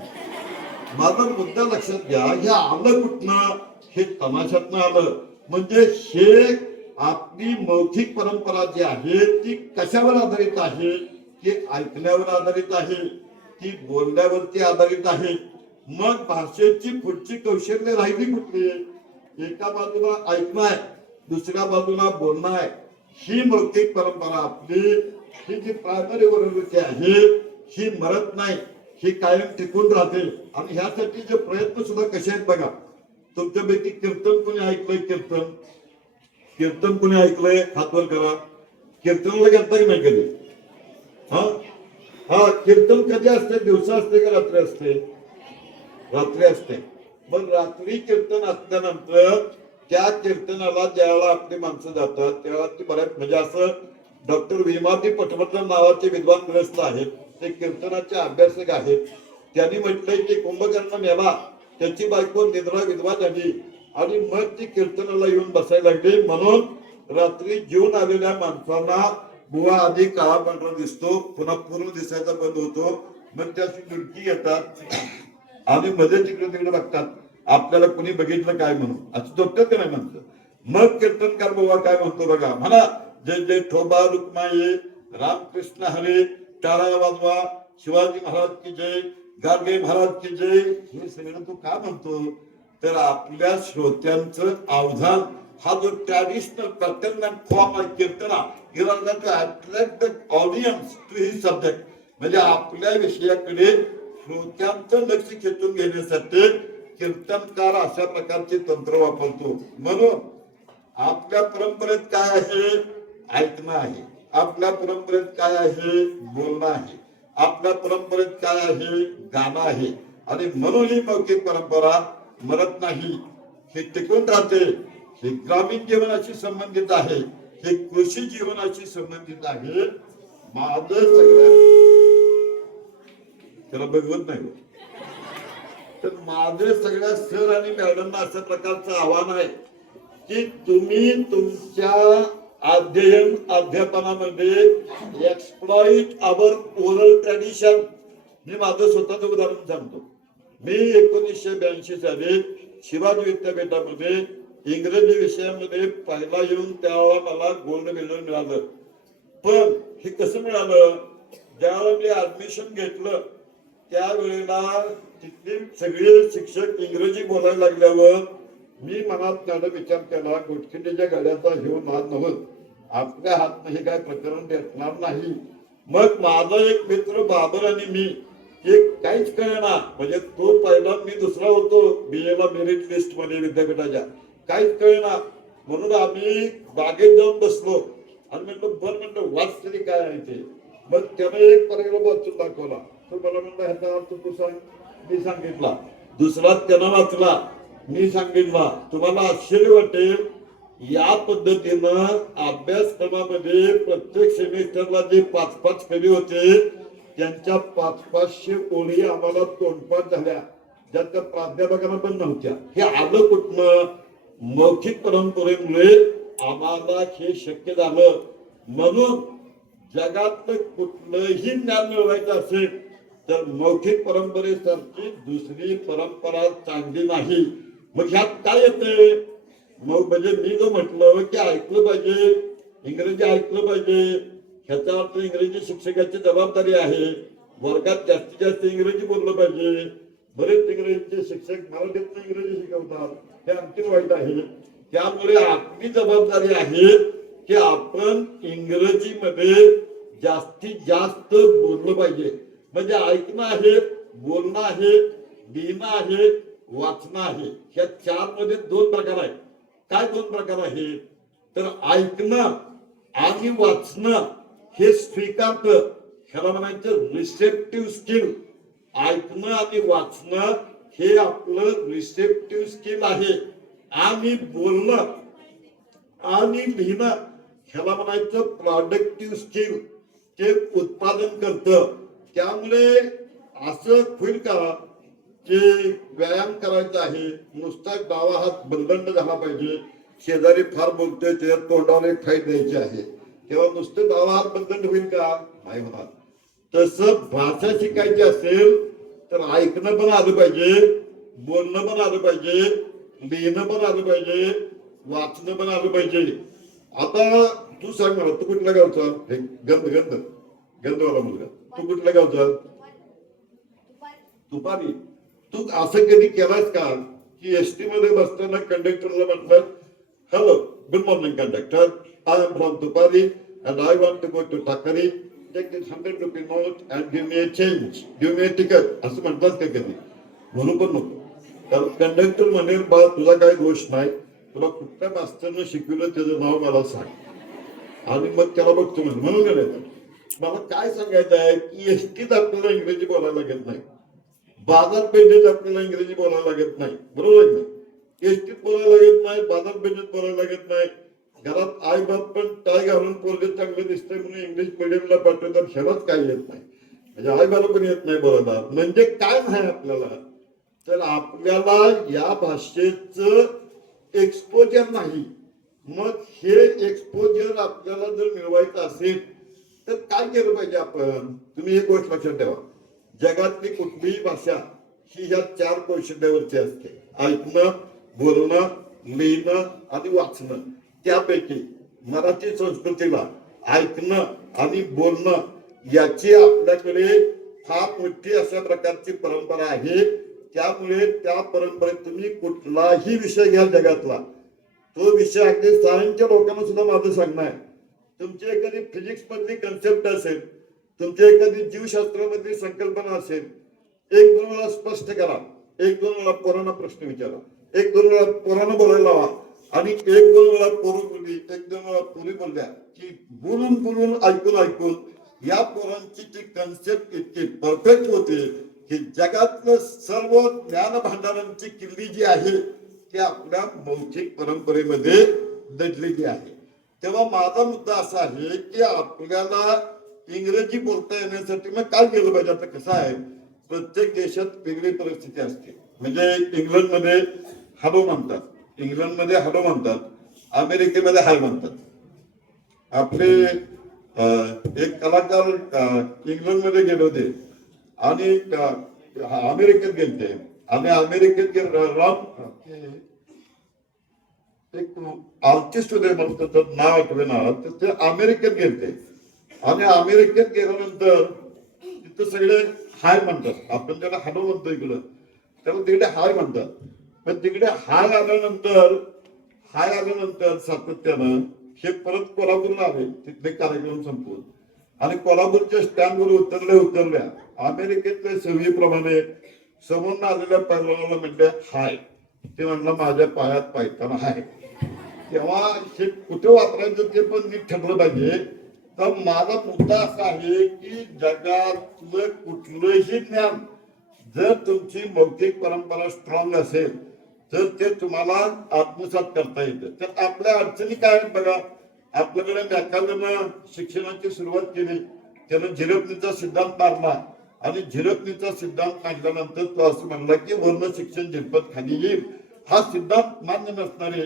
माझा मुद्दा लक्षात घ्या, हे आलं कुठनं, हे तमाशातनं आलं. म्हणजे हे आपली मौखिक परंपरा जी आहे ती कशावर आधारित आहे, ती ऐकण्यावर आधारित आहे, ती बोलण्यावरती आधारित आहे. मग भाषेची पुढची कौशल्य राहिली कुठली, एका बाजूला ऐकणं आहे, दुसऱ्या बाजूला बोलणं आहे. ही मौखिक परंपरा आपली, ही जी प्रायमरी वृत्ती आहे ही मरत नाही, ही कायम टिकून राहते. आणि ह्यासाठी जे प्रयत्न सुद्धा कसे आहेत बघा. तुमच्यापैकी कीर्तन कोणी ऐकलंय, कीर्तन कोणी ऐकलंय हातवर करा. कीर्तनाला गेलता की नाही कधी, हा कीर्तन कधी असते, दिवसा असते का रात्री असते, रात्री असते. मग रात्री कीर्तन असल्यानंतर त्या कीर्तनाला ज्यावेळेला आपली माणसं जातात त्यावेळेला ती बऱ्याच म्हणजे असं डॉक्टर विमाती पटवर्धन नावाचे विद्वान ग्रस्त आहेत, ते कीर्तनाचे अभ्यासक आहेत. त्यांनी म्हटलंय की कुंभकर्ण मेला, त्याची बायको निद्रा विधवा झाली आणि मग ती कीर्तनाला येऊन बसायला लागली. म्हणून रात्री जेवून आलेल्या माणसांना बुवा आधी काळा पांढरा दिसतो, पुन्हा पूर्ण दिसायचा बंद होतो. मग त्याची दुडकी येतात आणि मध्ये तिकडे बघतात आपल्याला कुणी बघितलं काय म्हणून, असं झोपतात का नाही म्हणतं. मग कीर्तनकार बाबा काय म्हणतो बघा, म्हणा जय जय ठोबा रुक्माई रामकृष्ण हरे, टाळा वाजवा, शिवाजी महाराज की जय, गाडगे महाराज की जय. हे सगळं तो का म्हणतो, तर आपल्या श्रोत्यांचं अवधान हा जो ट्रॅडिशनल पॅटर्न फॉर्म आहे कीर्तना, to attract the audience to his subject, म्हणजे आपल्या विषयाकडे श्रोत्यांचं लक्ष खेचून घेण्यासाठी कीर्तनकार अशा प्रकारचे तंत्र वापरतो. म्हणून आपल्या परंपरेत काय आहे, ऐकणं आहे. आपल्या परंपरेत काय आहे, बोलणं आहे. आपल्या परंपरेत काय आहे, गाणं आहे. आणि म्हणून ही मौखिक परंपरा मरत नाही, हे टिकून राहते. हे ग्रामीण जीवनाशी संबंधित आहे, हे कृषी जीवनाशी संबंधित आहे. माझं सगळं त्याला बघवत नाही, तर माझे सगळ्या सर आणि मॅडमना अशा प्रकारचं आव्हान आहे की तुम्ही तुमच्या अध्ययन अध्यापनामध्ये एक्सप्लॉइट अवर ओरल ट्रॅडिशन. मी माझं स्वतःचं उदाहरण सांगतो. मी 1982 साली शिवाजी विद्यापीठामध्ये इंग्रजी विषयामध्ये पहिला येऊन त्यावेळेला मला गोल्ड मेडल मिळालं. पण हे कसं मिळालं, ज्यावेळेला मी ऍडमिशन घेतलं त्यावेळेला तिथले सगळे शिक्षक इंग्रजी बोलायला लागल्यावर मी मनात मॅडम विचार केला, गोटखिंडीच्या गाड्याचा घेऊन नाद नव्हत, आपल्या हात हे काय प्रकरण भेटणार नाही. मग माझा एक मित्र बाबर आणि मी एक काहीच कळेना, म्हणजे तो पहिला मी दुसरा होतो BA ला मेरिट लिस्ट मध्ये विद्यापीठाच्या, काहीच कळेना. म्हणून आम्ही बागेत जाऊन बसलो आणि म्हटलं बरं, म्हटलं वाच तरी काय आहे ते. मग त्याने एक पॅराग्राफ वाचून दाखवला. तो मला म्हणला ह्याचा अर्थ तू सांग. मी सांगितला. दुसरा त्यानं वाचला. मी सांगितला तुम्हाला आश्चर्य वाटेल, या पद्धतीनं अभ्यासक्रमामध्ये प्रत्येक सेमिस्टरला जे 5-5 कवी होते त्यांच्या 500 ओळी आम्हाला तोंडपाठ झाल्या, ज्या त्या प्राध्यापकांना पण नव्हत्या. हे आलं कुठनं? मौखिक परंपरेमुळे आम्हाला हे शक्य झालं. म्हणून जगात कुठलंही ज्ञान मिळवायचं असेल तर मौखिक परंपरेसारखी दुसरी परंपरा चांगली नाही. मग ह्यात काय येते? मग म्हणजे मी जो म्हटलं की ऐकलं पाहिजे, इंग्रजी ऐकलं पाहिजे, ह्याचा अर्थ इंग्रजी शिक्षकाची जबाबदारी आहे. वर्गात जास्तीत जास्त इंग्रजी बोललं पाहिजे. बरेच इंग्रजीचे शिक्षक मराठीत इंग्रजी शिकवतात, हे आणखी वाईट आहे. त्यामुळे आपली जबाबदारी आहे की आपण इंग्रजीमध्ये जास्तीत जास्त बोललं पाहिजे. म्हणजे ऐकणं आहे, बोलणं आहे, लिहिणं आहे, वाचणं आहे. ह्या 4 मध्ये 2 प्रकार आहेत. काय 2 प्रकार आहेत? तर ऐकणं आणि वाचणं हे स्वीकारतं, ह्याला म्हणायचं रिसेप्टिव्ह स्किल. ऐकणं आणि वाचणं हे आपलं रिसेप्टिव्ह स्किल आहे. आणि बोलणं आणि लिहिणं ह्याला म्हणायचं प्रोडक्टिव्ह स्किल, ते उत्पादन करतं. त्यामुळे असं होईल का की व्यायाम करायचा आहे, नुसता डावा हात बंदंड झाला पाहिजे, शेजारी फार बोलतोय ते तोंडावर एक फाईट द्यायची आहे, तेव्हा नुसतं डावा हात बंदंड होईल का? नाही होणार. तसं भाषा शिकायची असेल तर ऐकणं पण आलं पाहिजे, बोलणं पण आलं पाहिजे, लिहिणं पण आलं पाहिजे, वाचणं पण आलं पाहिजे. आता तू सांग मला, तू कुठल्या गावचा? गंधवाला मुलगा. तू कुठल्या गावचा? तुपारी. तू असं कधी केलास का की एसटी मध्ये बसताना कंडक्टरला म्हटलं, hello, good morning conductor, I am from Tupari and I want to go to Takari, take this 100 rupee note and give me a change, give me a ticket, असं म्हणतात का कधी? म्हणून पण नको. कारण कंडक्टर म्हणेल, बा तुझा काही दोष नाही, तुला कुठल्या मास्तरनं शिकवलं त्याचं नाव मला सांग, आणि मग त्याला बघतो म्हणून करायचं. मला काय सांगायचं आहे की एसटीत आपल्याला इंग्रजी बोलायला लागत नाही, बाजारपेठेत आपल्याला इंग्रजी बोलायला लागत नाही, बरोबर आहे ना? एसटीत बोलायला लागत नाही, बाजारपेठेत बोलायला लागत नाही. घरात आई बाप पण टाय घालून पोरगे चांगले दिसतंय म्हणून इंग्लिश मिडियमला पाठवतात, ह्यालाच काय येत नाही. म्हणजे आई बाला पण येत नाही बोलायला. म्हणजे काय नाही आपल्याला, तर आपल्याला या भाषेचं एक्सपोजर नाही. मग हे एक्सपोजर आपल्याला जर मिळवायचं असेल तर काय केलं पाहिजे आपण? तुम्ही एक गोष्ट लक्षात ठेवा, जगातली कुठलीही भाषा ही ह्या 4 कौशल्यावरची असते: ऐकणं, बोलणं, लिहिणं आणि वाचणं. त्यापैकी मराठी संस्कृतीला ऐकणं आणि बोलणं याची आपल्याकडे फार मोठी अशा प्रकारची परंपरा आहे. त्यामुळे त्या परंपरेत तुम्ही कुठलाही विषय घ्या जगातला, तो विषय अगदी सायन्सच्या लोकांना सुद्धा माझं सांगणं आहे, तुमची एखादी फिजिक्स मधली कन्सेप्ट असेल, तुमची एखादी जीवशास्त्रामधली संकल्पना असेल, 1-2 वेळा स्पष्ट करा, 1-2 वेळा पोरांना प्रश्न विचारा, 1-2 वेळा पोरांना बोलायला लावा, आणि 1-2 वेळा पोरं बोलली, 1-2 वेळा पोरी बोलल्या की बोलून बोलून ऐकून या पोरांची ती कन्सेप्ट इतकी परफेक्ट होते की जगातलं सर्व ज्ञान भांडारांची किल्ली जी आहे ती आपल्या मौखिक परंपरेमध्ये दडलेली आहे. तेव्हा माझा मुद्दा असा आहे की आपल्याला इंग्रजी बोलता येण्यासाठी मग काय केलं पाहिजे? आता कसं आहे, प्रत्येक देशात वेगळी परिस्थिती असते. म्हणजे इंग्लंडमध्ये हॅलो म्हणतात, इंग्लंडमध्ये हॅलो म्हणतात, अमेरिकेमध्ये हाय म्हणतात. आपले एक कलाकार इंग्लंडमध्ये गेले होते आणि अमेरिकेत गेले, आणि अमेरिकेत एक आर्टिस्ट होते, मला त्याचं नाव आठवेना, ते अमेरिकेत गेले, आणि अमेरिकेत गेल्यानंतर तिथं सगळे हाय म्हणतात. आपण त्याला हॅलो म्हणतो इकडं, त्याला तिकडे हाय म्हणतात. पण तिकडे हाय आल्यानंतर सातत्यानं हे परत कोल्हापूरला आले, तिथले कार्यक्रम संपवून, आणि कोल्हापूरच्या स्टँडवर उतरल्या. अमेरिकेतल्या सवयीप्रमाणे समोर आलेल्या पैलवानाला म्हणले हाय, ते म्हणलं माझ्या पायात पायताना हाय. तेव्हा हे कुठे वापरायचं ते पण नीट ठरलं पाहिजे. तर माझा मुद्दा असा आहे की जगातलं कुठलंही ज्ञान जर तुमची मौखिक परंपरा स्ट्रॉंग असेल तर ते तुम्हाला आत्मसात करता येतं. तर आपल्या अडचणी काय आहेत बघा. आपल्याकडे मॅकॅलनं शिक्षणाची सुरुवात केली, त्यानं झिरपणीचा सिद्धांत मारला आणि झिरपणीचा सिद्धांत मांडल्यानंतर तो असं म्हणला की वर्ण शिक्षण झिरपत खाली येईल. हा सिद्धांत मान्य नसणारे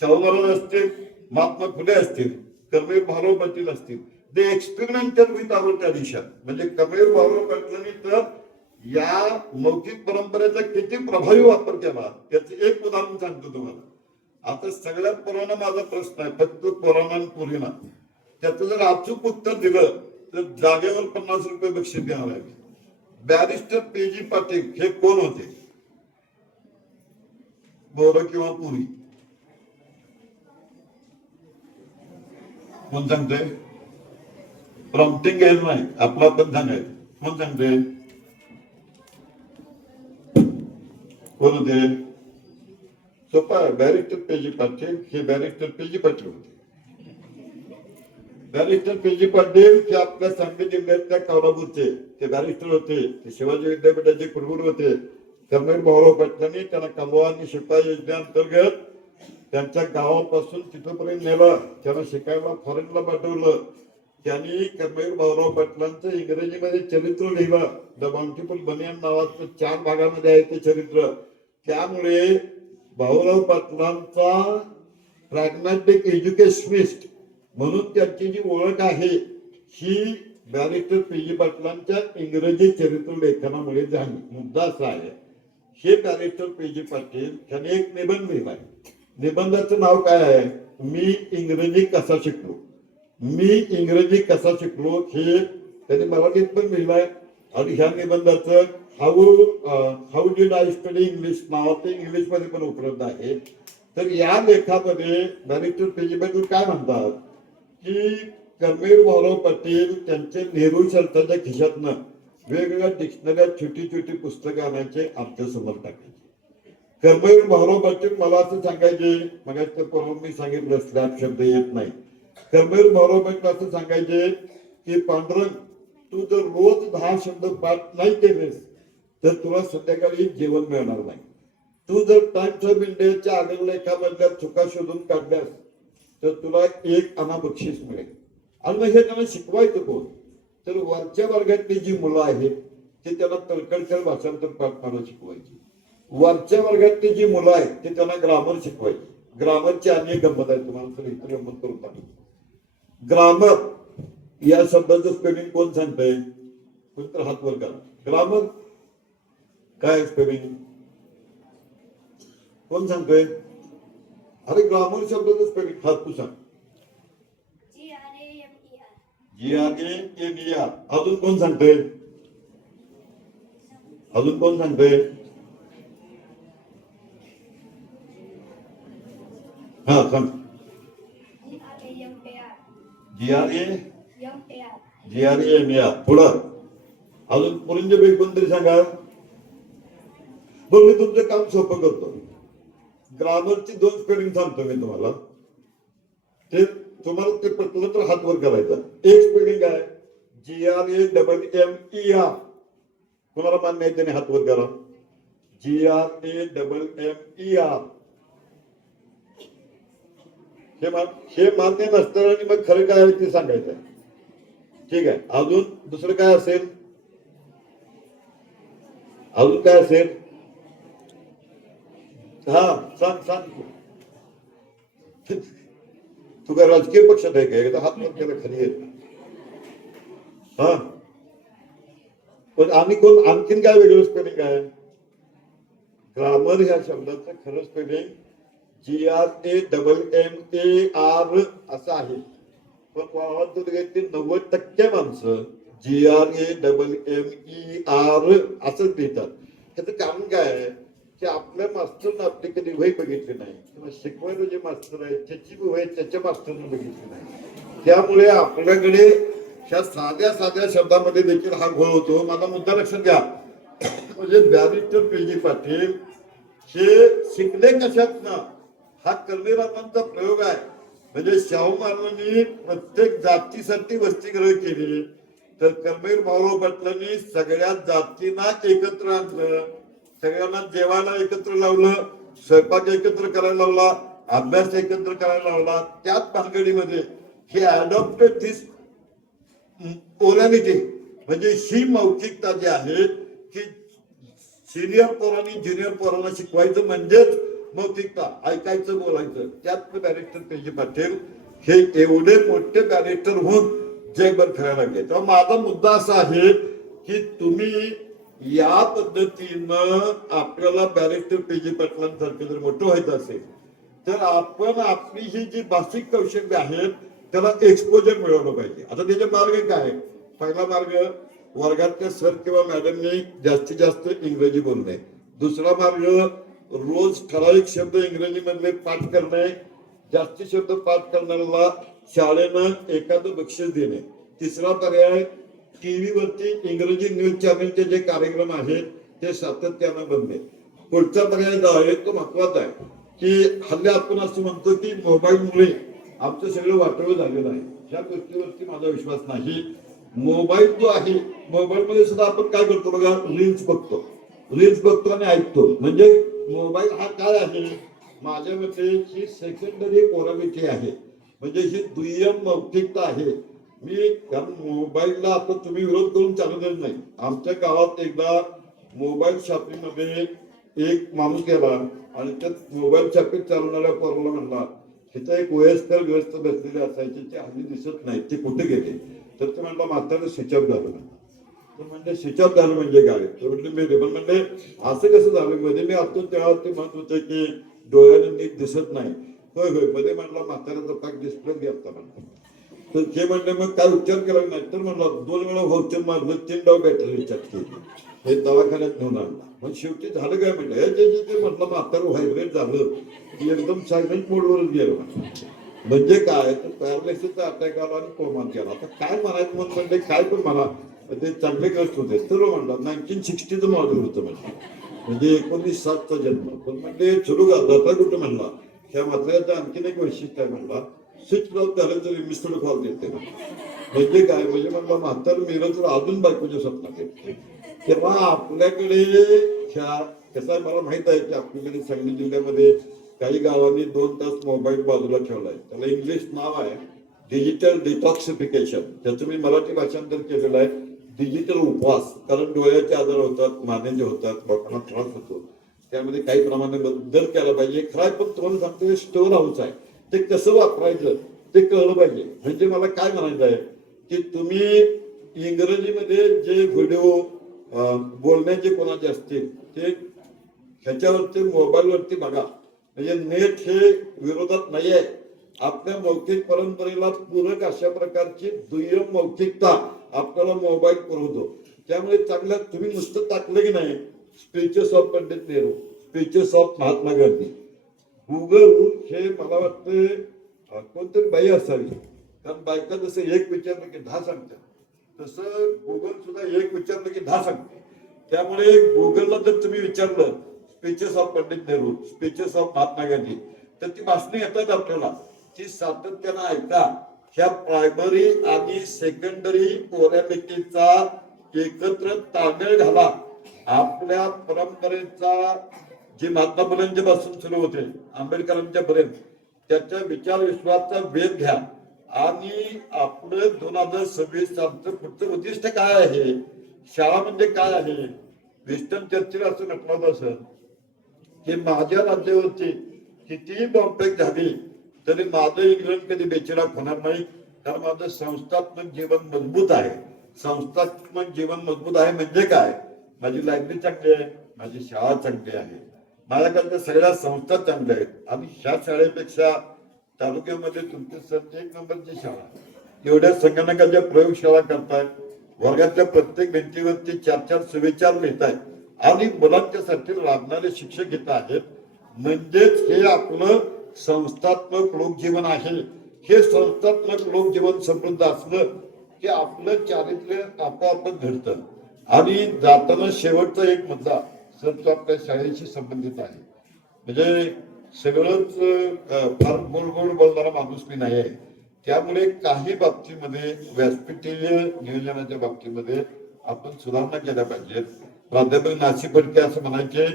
शाहू महाराज असतील, महात्मा फुले असतील, कर्मवीर भाऊराव पाटील असतील, ते एक्सपेरिमेंटल विथ आवर ट्रॅडिशन. म्हणजे कर्मवीर भाऊराव पाटलांनी तर या मौखिक परंपरेचा किती प्रभावी वापर केला त्याचं एक उदाहरण सांगतो तुम्हाला. आता सगळ्यात पुराणा माझा प्रश्न आहे, फक्त पुराणा आणि पुरीना. त्याचं जर अचूक उत्तर दिलं तर जागेवर 50 रुपये बक्षीस देणार आहे. Barrister PG. पाटील हे कोण होते? बोर किंवा पुरी? कोण सांगतोय? प्रॉम्प्टिंग घ्यायचं नाही, आपला पण सांगायचं. कोण सांगतोय? कोण होते? सोपा, बॅरिस्टर पी.जी. पाटील. हे बॅरिस्टर पी.जी. पाटील होते. Barrister PG. पाटील हे आपल्या सांगली जिल्ह्यातल्या कौरापूरचे ते बॅरिस्टर होते. ते शिवाजी विद्यापीठाचे कुलगुरू होते. कर्मवीर भाऊराव पाटलांनी त्यांना कलवा आणि शिपाई योजनेअंतर्गत त्यांच्या गावापासून तिथपर्यंत नेलं. त्यांना शिकायला फॉरेनला पाठवलं. त्यांनी कर्मवीर भाऊराव पाटलांचं इंग्रजीमध्ये चरित्र लिहिलं. द बाउंटिफुल बनियन नावाचं 4 भागामध्ये आहे ते चरित्र. त्यामुळे भाऊराव पाटलांचा प्रॅग्मॅटिक एज्युकेशनिस्ट म्हणून त्यांची जी ओळख आहे ही बॅरिस्टर पी.जी. पाटलांच्या इंग्रजी चरित्र लेखनामुळे झाली. मुद्दा असा आहे, हे बॅरिस्टर पी.जी. पाटील त्यांनी एक निबंध लिहिलाय. निबंधाचं नाव काय आहे? मी इंग्रजी कसा शिकलो. मी इंग्रजी कसा शिकलो हे त्यांनी मराठीत पण लिहिलंय. आणि ह्या निबंधाचं how did I study English नावाचं इंग्लिश मध्ये पण उपलब्ध आहे. तर या लेखामध्ये बॅरिस्टर पी.जी. पाटील काय म्हणतात की कर्मवीर भाऊराव पाटील त्यांचे नेहरू शर्टाच्या खिशातनं वेगवेगळ्या डिक्शनऱ्या छोटी छोटी पुस्तकं आणायचे, आमच्या समोर टाकायचे. कर्मवीर भाऊराव पाटील मला असं सांगायचे, मग पूर्वी मी सांगितलं स्लॅब शब्द येत नाही. कर्मवीर भाऊराव पाटील असं सांगायचे की पांडुरंग, तू जर रोज 10 शब्द पाठ नाही केलेस तर तुला संध्याकाळी जेवण मिळणार नाही. तू जर टाइम्स ऑफ इंडियाच्या अग्रलेखामधल्या चुका शोधून काढल्यास तर तुला 1 आणा बक्षीस मिळेल. आणि मग हे त्यांना शिकवायचं कोण? तर वरच्या वर्गातली जी मुलं आहेत ते त्यांना तळकळकर भाषांतर पाठ पाडा शिकवायची. वरच्या वर्गातली जी मुलं आहेत ते त्यांना ग्रामर शिकवायची. ग्रामरची अनेक गंमत आहे, तुम्हाला तर इतर गंमत करून पाहिजे. ग्रामर या शब्दाचं स्पेलिंग कोण सांगतंय? कोणतर हात वर करा. ग्रामर काय स्पेलिंग कोण सांगतोय? अरे ग्रामर शब्दाचं स्पेलिंग हात तू सांग. GRAMER. अजून कोण सांगतोय? अजून कोण सांगतोय? हा सांग. GRAMER. पुढं अजून पुरींचे पैकी कोणतरी सांगा. बरं, मी तुमचं काम सोपं करतो. ग्रामरची 2 स्पेलिंग सांगतो मी तुम्हाला. ते तुम्हाला ते पटलं तर हात वर करायचा. एक स्पेलिंग आहे GRAMMER. कोणाला मान्य आहे त्याने हात वर करा. GRAMMER. हे मान्य नसतं आणि मग खरं काय आहे ते सांगायचं. ठीक आहे. अजून दुसरं काय असेल? अजून काय असेल? हा सांग सांग. तू काय राजकीय पक्षात आहे का? एकदा हात वर केला खाली येत. हा पण आम्ही कोण आणखीन काय वेगळं स्पेलिंग आहे? ग्रामर ह्या शब्दाचं खरं स्पेलिंग GRAMMER असं आहे. पण वावातून 90% माणसं GRAMMER असंच लिहितात. त्याचं कारण काय आहे की आपल्या मास्तरनं आपली कधी वही बघितली नाही किंवा शिकवायला जे मास्तर आहे त्याची वही त्याच्या मास्तरनं बघितली नाही. त्यामुळे आपल्याकडे ह्या साध्या साध्या शब्दामध्ये देखील हा घोळ होतो. माझा मुद्दा लक्षात घ्या. म्हणजे बॅरिस्टर पी.जी. पाटील हे शिकले कशातनं? हा कर्मवीरांचा प्रयोग आहे. म्हणजे शाहू महाराजांनी प्रत्येक जातीसाठी वसतिगृह केली, तर कर्मवीर भाऊराव पाटलांनी सगळ्या जातींना एकत्र आणलं, सगळ्यांना जेवायला एकत्र लावलं स्वयंपाक एकत्र करायला लावला, अभ्यास एकत्र करायला लावला, त्याच भानगडीमध्ये हे अडॉप्टेड दिस ओरॅलिटी, म्हणजे ही मौखिकता जी आहे की सिनियर पोरांनी ज्युनियर पोरांना शिकवायचं म्हणजेच मौखिकता, ऐकायचं बोलायचं. त्यात बॅरिस्टर पेजी पाटील हे एवढे मोठे बॅरिस्टर होऊन जगभर फिरायला लागले. तेव्हा माझा मुद्दा असा आहे की तुम्ही या पद्धतीनं आपल्याला बॅरिस्टर पेजी पाटलांसारखं जर मोठं व्हायचं असेल तर आपण आपली ही जी भाषिक कौशल्य आहेत त्याला एक्सपोजर मिळवलं पाहिजे. आता त्याचे मार्ग काय? पहिला मार्ग वर्गातल्या सर किंवा मॅडमने जास्तीत जास्त इंग्रजी बोलणे. दुसरा मार्ग रोज ठराविक शब्द इंग्रजी मधले पाठ करणे. जास्ती शब्द पाठ करणाऱ्याला शाळेनं एखादं बक्षीस देणे. तिसरा पर्याय टीव्ही वरती इंग्रजी न्यूज चॅनलचे जे कार्यक्रम आहेत ते सातत्यानं बनणे. पुढचा पर्याय जो आहे तो महत्वाचा आहे की हल्ली आपण असं म्हणतो की मोबाईलमुळे आमचं सगळं वाटोळं झालेलं आहे. ह्या गोष्टीवरती माझा विश्वास नाही. मोबाईल जो आहे, मोबाईल मध्ये सुद्धा आपण काय करतो बघा, रील्स बघतो आणि ऐकतो. म्हणजे मोबाईल हा काय आहे, माझ्या मते ही सेकंडरी ओरॅलिटी आहे, म्हणजे ही दुय्यम मौखिकता आहे. मी कारण मोबाईलला आता तुम्ही विरोध करून चालतच नाही. आमच्या गावात एकदा मोबाईल शॉपिंग मध्ये एक माणूस गेला आणि त्यात मोबाईल शॉपिंग चालवणाऱ्या पोराला म्हणला, तिथं एक वयस्कर ग्रस्त बसलेले असायचे, ते हल्ली दिसत नाही, ते कुठे गेले? तर ते म्हणलं म्हातारं स्विच ऑफ झालं. तर म्हणजे स्विच ऑफ झालं म्हणजे काय? तर म्हटलं मी पण म्हणले असं कसं झालं? मध्ये मी असतो तेव्हा ते म्हणत होते की डोळ्याने नीट दिसत नाही. होय होय, मध्ये म्हटलं म्हाताऱ्याचा पाक डिस्प्ले घेतला म्हणतो. तर ते म्हणले मग काय उपचार केला नाही? तर म्हणलं 2 वेळा व्हाउचर मारलं, 3 डाव बॅटरी रिचार्ज केली, हे दवाखान्यात घेऊन आणला. मग शेवटी झालं काय म्हणलं, हे म्हटलं म्हातारं व्हायब्रेट झालं की एकदम सायलेंट मोडवरच गेलं. म्हणजे काय, तर पॅरालिसिसचा अटॅक आला आणि कोमात गेला. आता काय म्हणायचं मग म्हणले, काय पण म्हणा, ते चांगले ग्रस्त होते. तर म्हणलं 1960चं मॉडेल होतं म्हणजे 1907चा जन्म. पण म्हणजे सुरू जाता कुठं म्हणला, ह्या म्हाताऱ्याचं आणखीन एक वैशिष्ट्य आहे म्हणला, स्विच ऑफ झालं तरी मिस्ड कॉल देते. म्हणजे काय, म्हणजे म्हणलं म्हातार मेलं तर अजून बायकोच्या स्वप्नात येते. तेव्हा आपल्याकडे ह्या कसं आहे, मला माहित आहे की आपल्याकडे सांगली जिल्ह्यामध्ये काही गावांनी 2 तास मोबाईल बाजूला ठेवलाय. त्याला इंग्लिश नाव आहे डिजिटल डिटॉक्सिफिकेशन. त्याचं मी मराठी भाषांतर केलेलं आहे डिजिटल उपवास. कारण डोळ्याचे आजार होतात, मानेचे होतात, लोकांना त्रास होतो, त्यामध्ये काही प्रमाणात बदल केला पाहिजे. खरं पण तुम्हाला सांगतो स्टोर हाऊस आहे, ते कसं वापरायचं ते कळलं पाहिजे. म्हणजे मला काय म्हणायचं आहे की तुम्ही इंग्रजीमध्ये जे व्हिडिओ बोलण्याचे कोणाचे असतील ते ह्याच्यावरती मोबाईलवरती बघा. म्हणजे नेट हे विरोधात नाही आहे. आपल्या मौखिक परंपरेला पूरक अशा प्रकारची दुय्यम मौखिकता आपल्याला मोबाईल पुरवतो. त्यामुळे चांगलं तुम्ही नुसतं टाकलं की नाही speeches of Pandit Nehru, speeches of Mahatma Gandhi, Google हे मला वाटतं कोणतरी बाई असावी. कारण बायका जसं एक विचारलं की 10 सांगतात, तसं गुगल सुद्धा एक विचारलं की 10 सांगते. त्यामुळे गुगलला जर तुम्ही विचारलं speeches of Pandit Nehru, speeches of Mahatma Gandhi, तर ती भाषणे येतात आपल्याला, ती सातत्यानं ऐका. ह्या प्रायमरी आणि सेकंडरी ओरॅलिटीचा एकत्र ताळमेळ घाला. आपल्या परंपरेचा जे महात्मा फुलेंच्या पासून सुरू होते आंबेडकरांच्या पर्यंत त्याच्या विचार विश्वाचा वेध घ्या. आणि आपलं 2026 सालचं पुढचं उद्दिष्ट काय आहे, शाळा म्हणजे काय आहे? विस्टन चर्चिल असं म्हटलं होतं सर की माझ्या राज्यावरती कितीही बॉम्बेक झाली तरी माझं इंग्लंड कधी बेचिराग होणार नाही. कारण माझं संस्थात्मक जीवन मजबूत आहे. संस्थात्मक जीवन मजबूत आहे म्हणजे काय, माझी लायब्ररी चांगली आहे, माझी शाळा चांगली आहे, माझ्याकडच्या सगळ्या संस्था चांगल्या आहेत. आणि ह्या शाळेपेक्षा तालुक्यामध्ये तुमची सर 1 नंबरची शाळा, एवढ्या संगणकाच्या प्रयोगशाळा करतायत, वर्गातल्या प्रत्येक भिंतीवरती 4-4 सुविचार लिहितायत आणि मुलांच्यासाठी लागणारे शिक्षक घेत आहेत. म्हणजेच हे आपलं संस्थात्मक लोकजीवन आहे. हे संस्थात्मक लोकजीवन समृद्ध असलं की आपलं चारित्र्य आपोआपच घडतं. आणि जाताना शेवटचा एक मुद्दा सर तो आपल्या शाळेशी संबंधित आहे. म्हणजे सगळंच फार गोड गोड बोलणारा माणूस मी नाही आहे. त्यामुळे काही बाबतीमध्ये व्यासपीठीय नियोजनाच्या बाबतीमध्ये आपण सुधारणा केल्या पाहिजेत. प्राध्यापक नाशिक फडके असं म्हणायचे,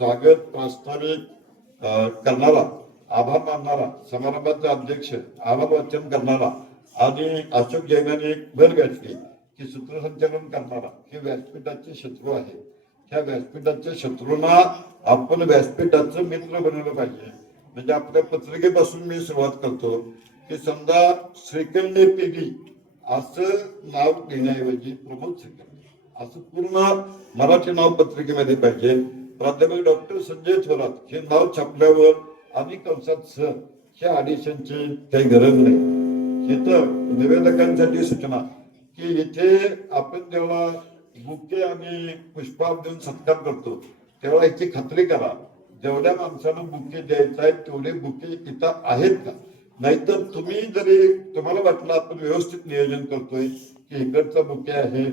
स्वागत, प्रास्ताविक करणारा, आभार मानणारा, समारंभाचा अध्यक्ष, आभार वाचन करणारा आणि अशोक जैनाने एक भर घातली की सूत्रसंचालन करणारा हे व्यासपीठाचे शत्रू आहे. त्या व्यासपीठाच्या शत्रूंना आपण व्यासपीठाचं मित्र बनवलं पाहिजे. म्हणजे आपल्या पत्रिकेपासून मी सुरुवात करतो की समजा श्रीखंड पेढी असं नाव घेण्याऐवजी प्रमोद श्रीखंड असं पूर्ण मराठी नाव पत्रिकेमध्ये पाहिजे. प्राध्यापक डॉक्टर संजय थोरात हे नाव छापल्यावर आणि कंसात सर ह्या ऑडिशनची काही गरज नाही. इथं निवेदकांसाठी सूचना की इथे आपण जेव्हा बुके आणि पुष्पार देऊन सत्कार करतो तेव्हा याची खात्री करा जेवढ्या माणसाला बुके द्यायचा आहे तेवढे बुके इथं आहेत का. नाहीतर तुम्ही जरी तुम्हाला वाटलं आपण व्यवस्थित नियोजन करतोय की इकडचा बुके आहे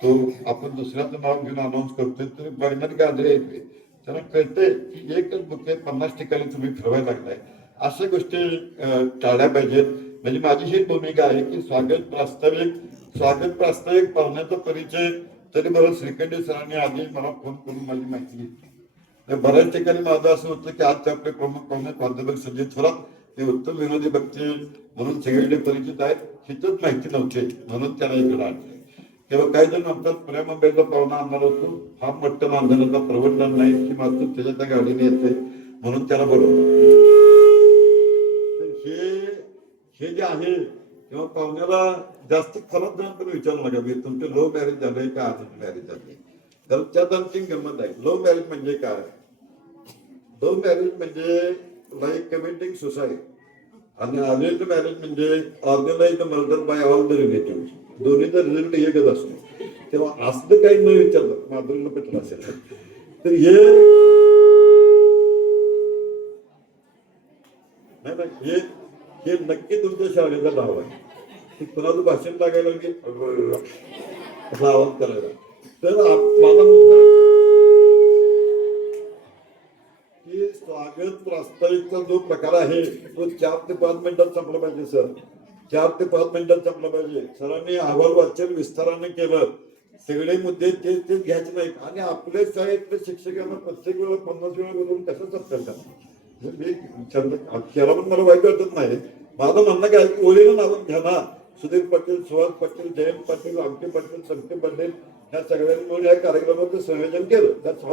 तो आपण दुसऱ्याचं नाव घेऊन अनाऊन्स करतोय तर बघणारी गाजरे येते त्यांना कळतंय की एकच बुके 50 ठिकाणी तुम्ही फिरवायला लागलाय. अशा गोष्टी टाळल्या पाहिजेत. म्हणजे माझी ही भूमिका आहे की स्वागत प्रास्ताविक पाहुण्याचा परिचय तरी बरं श्रीखंडे सरांनी आधी मला फोन करून माझी माहिती घेतली. बऱ्याच ठिकाणी माझं असं होतं की आज आपले प्रमुख पाहुणे प्राध्यापक संजय थोरात ते उत्तम विनोदी व्यक्ती म्हणून सगळीकडे परिचित आहेत. हिथंच माहिती नव्हते म्हणून त्याला इकडे आणले. तेव्हा काही जण म्हणतात पुण्या मुंबईला पाहुणा आणणार होतो फार मोठं मानधनाचा प्रवडणार नाही की मात्र त्याच्या त्या गाडीने येते म्हणून त्याला बोलवलं. हे जे आहे तेव्हा पाहुण्याला जास्ती खराब जण पण विचारू नका की तुमचं लव्ह मॅरेज झालंय का अरेंज मॅरेज झालंय. तर त्यात आणखी गंमत आहे. लव्ह मॅरेज म्हणजे काय. लव्ह मॅरेज म्हणजे लाईक कमिटिंग सुसाईड आणि अरेंज मॅरेज म्हणजे organised murder by all the relative. दोन्हीचा रिझल्ट एकच असतो. तेव्हा असलं काही न विचारलं माधुरीला पटलं असेल तर हे नक्की तुमच्या शाळेचा नाव आहे की कुणाचं भाषण लागायला की आवाज करायला. तर मला की स्वागत प्रास्ताविकचा जो प्रकार आहे तो 4 ते 5 मिनिटात संपला पाहिजे सर. 4 ते 5 मिनिटात संपला पाहिजे. सरांनी अहवाल वाचन विस्ताराने केलं. सगळे मुद्दे तेच घ्यायचे नाहीत आणि आपल्या शाळेतल्या शिक्षकांना प्रत्येक वेळा 50 वेळा बोलून कसं सत्कार करणार. त्याला पण मला वाईट वाटत नाही. माझं म्हणणं काय की ओळीनं नावं घ्या ना. सुधीर पाटील, सुहास पाटील, जयंत पाटील, आमटे पाटील, संके पाटील ह्या सगळ्यांनी मिळून या कार्यक्रमाचं संयोजन केलं. त्यात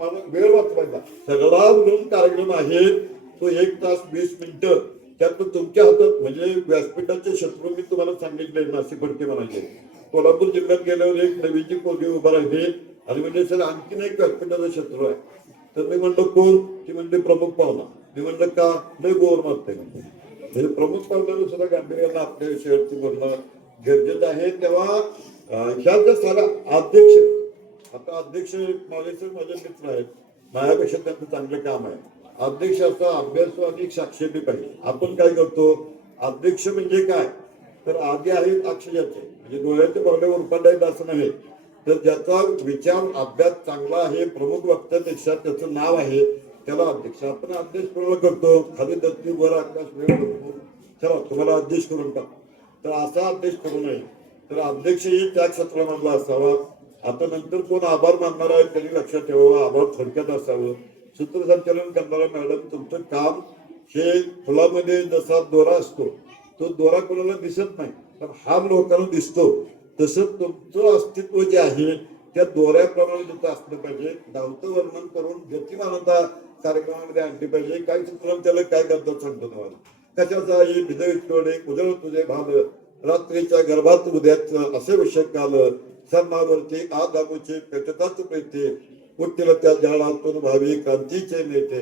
मला वेळ वाचवायचा सगळा मिळून कार्यक्रम आहे तो 1 तास 20 मिनिटं. त्यात तुमच्या हातात म्हणजे व्यासपीठाचे शत्रू मी तुम्हाला सांगितले नाशिक फडके म्हणाले. कोल्हापूर जिल्ह्यात गेल्यावर एक नवीची पोरगी उभा राहिली आणि म्हणजे सर आणखीन एक व्यासपीठाचा शत्रू आहे. तर मी म्हणलं कोण. ती म्हणजे प्रमुख पाहुणा. मी म्हणलं का नाही गोवर मारते म्हणजे प्रमुख पाहुण्याला सुद्धा गांभीर्यानं आपल्या विषयावरती बोलणं गरजेचं आहे. तेव्हा ह्या जर सारा अध्यक्ष आता अध्यक्ष माझे मित्र आहेत माझ्यापेक्षा त्यांचं चांगलं काम आहे. अध्यक्षाचा अभ्यास आणि साक्षी पाहिजे. आपण काय करतो अध्यक्ष म्हणजे काय तर आधी आहेत अक्षयाचे म्हणजे डोळ्याचे पावले उरपाट आहेत असं नव्हे तर ज्याचा विचार अभ्यास चांगला आहे प्रमुख वक्त्यापेक्षा त्याचं नाव आहे त्याला अध्यक्ष. आपण अध्यक्ष कोणाला करतो खाली दत्ती वर आकाश वेळ करतो चला तुम्हाला अध्यक्ष करून टाक तर असा अध्यक्ष करू नये. तर अध्यक्षही त्या क्षेत्रामधला असावा. आता नंतर कोण आभार मानणार आहे त्यांनी लक्षात ठेवावा आभार थोडक्यात असावं. सूत्रसंचालन करणारा मॅडम तुमचं काम हे फुलामध्ये जसा दोरा असतो तो दोरा कोणाला दिसत नाही तर हा लोकांना दिसतो. तसं तुमचं अस्तित्व जे आहे त्या दोऱ्याप्रमाणे तिथं असलं पाहिजे. धावतं वर्णन करून गतिमानता कार्यक्रमामध्ये आणली पाहिजे. काही सूत्रसंचालक काय करतात सांगतो तुम्हाला कशाचा ही भिजवितोडे उजळ तुझे भाल रात्रीच्या गर्भात उद्याच असे विषय काल सरणावरती आज आमूचे पेटतात प्रेते उठतील त्या जाळातून भावी क्रांतीचे नेते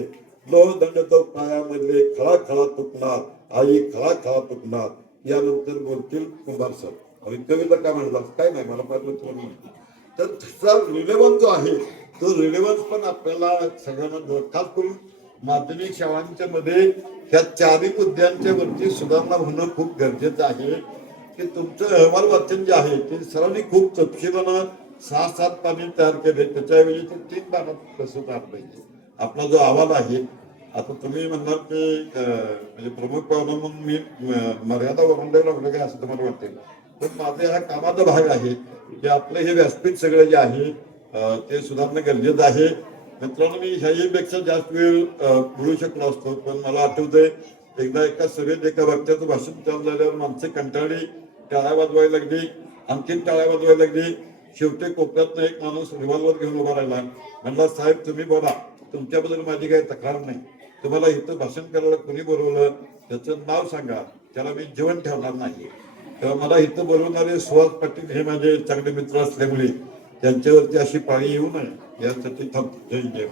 लोह दंड तो पायामधले खळा खळा तुटणार आई खळा खळा तुटणार. यानंतर बोलतील कुंभार सर. आणि कविता काय म्हणतात काय नाही मला पाहिलं तुम्हाला. तर त्याचा रिलेव्हन्स जो आहे तो रिलेव्हन्स पण आपल्याला सगळ्यांना खास करून माध्यमिक शाळांच्या मध्ये ह्या 4 मुद्द्यांच्या वरती सुधारणा होणं खूप गरजेचं आहे. की तुमचं अहवाल वाचन जे आहे ते सरांनी खूप तपशिलानं 6-7 पाने तयार केले त्याच्याऐवजी ते 3 पानात कसं तयार पाहिजे. आपला जो अहवाल आहे आता तुम्ही म्हणणार की म्हणजे प्रमुख पाहुणा म्हणून मी मर्यादा ओलांडायला लागलो काय असं तुम्हाला वाटेल पण माझा हा कामाचा भाग आहे की आपलं हे व्यासपीठ सगळं जे आहे ते सुधारणं गरजेचं आहे. मित्रांनो, मी ह्याहीपेक्षा जास्त वेळ बोलू शकलो असतो, पण मला आठवतंय एकदा एका सभेत एका वक्त्याचं भाषण चालू झाल्यावर माणसं कंटाळली, टाळ्या वाजवायला लागली, आणखीन टाळ्या वाजवायला लागली. शेवटी कोपऱ्यातनं एक माणूस रिव्हॉल्वर घेऊन उभा राहिला. म्हणला, साहेब तुम्ही बोला, तुमच्याबद्दल माझी काही तक्रार नाही. तुम्हाला इथं भाषण करायला कोणी बोलवलं त्याचं नाव सांगा, त्याला मी जेवण ठेवणार नाही. तेव्हा मला इथं बोलवणारे सुहास पाटील हे माझे चांगले मित्र असल्यामुळे त्यांच्यावरती अशी पाळी येऊ नये यासाठी थांबतो. जय जय.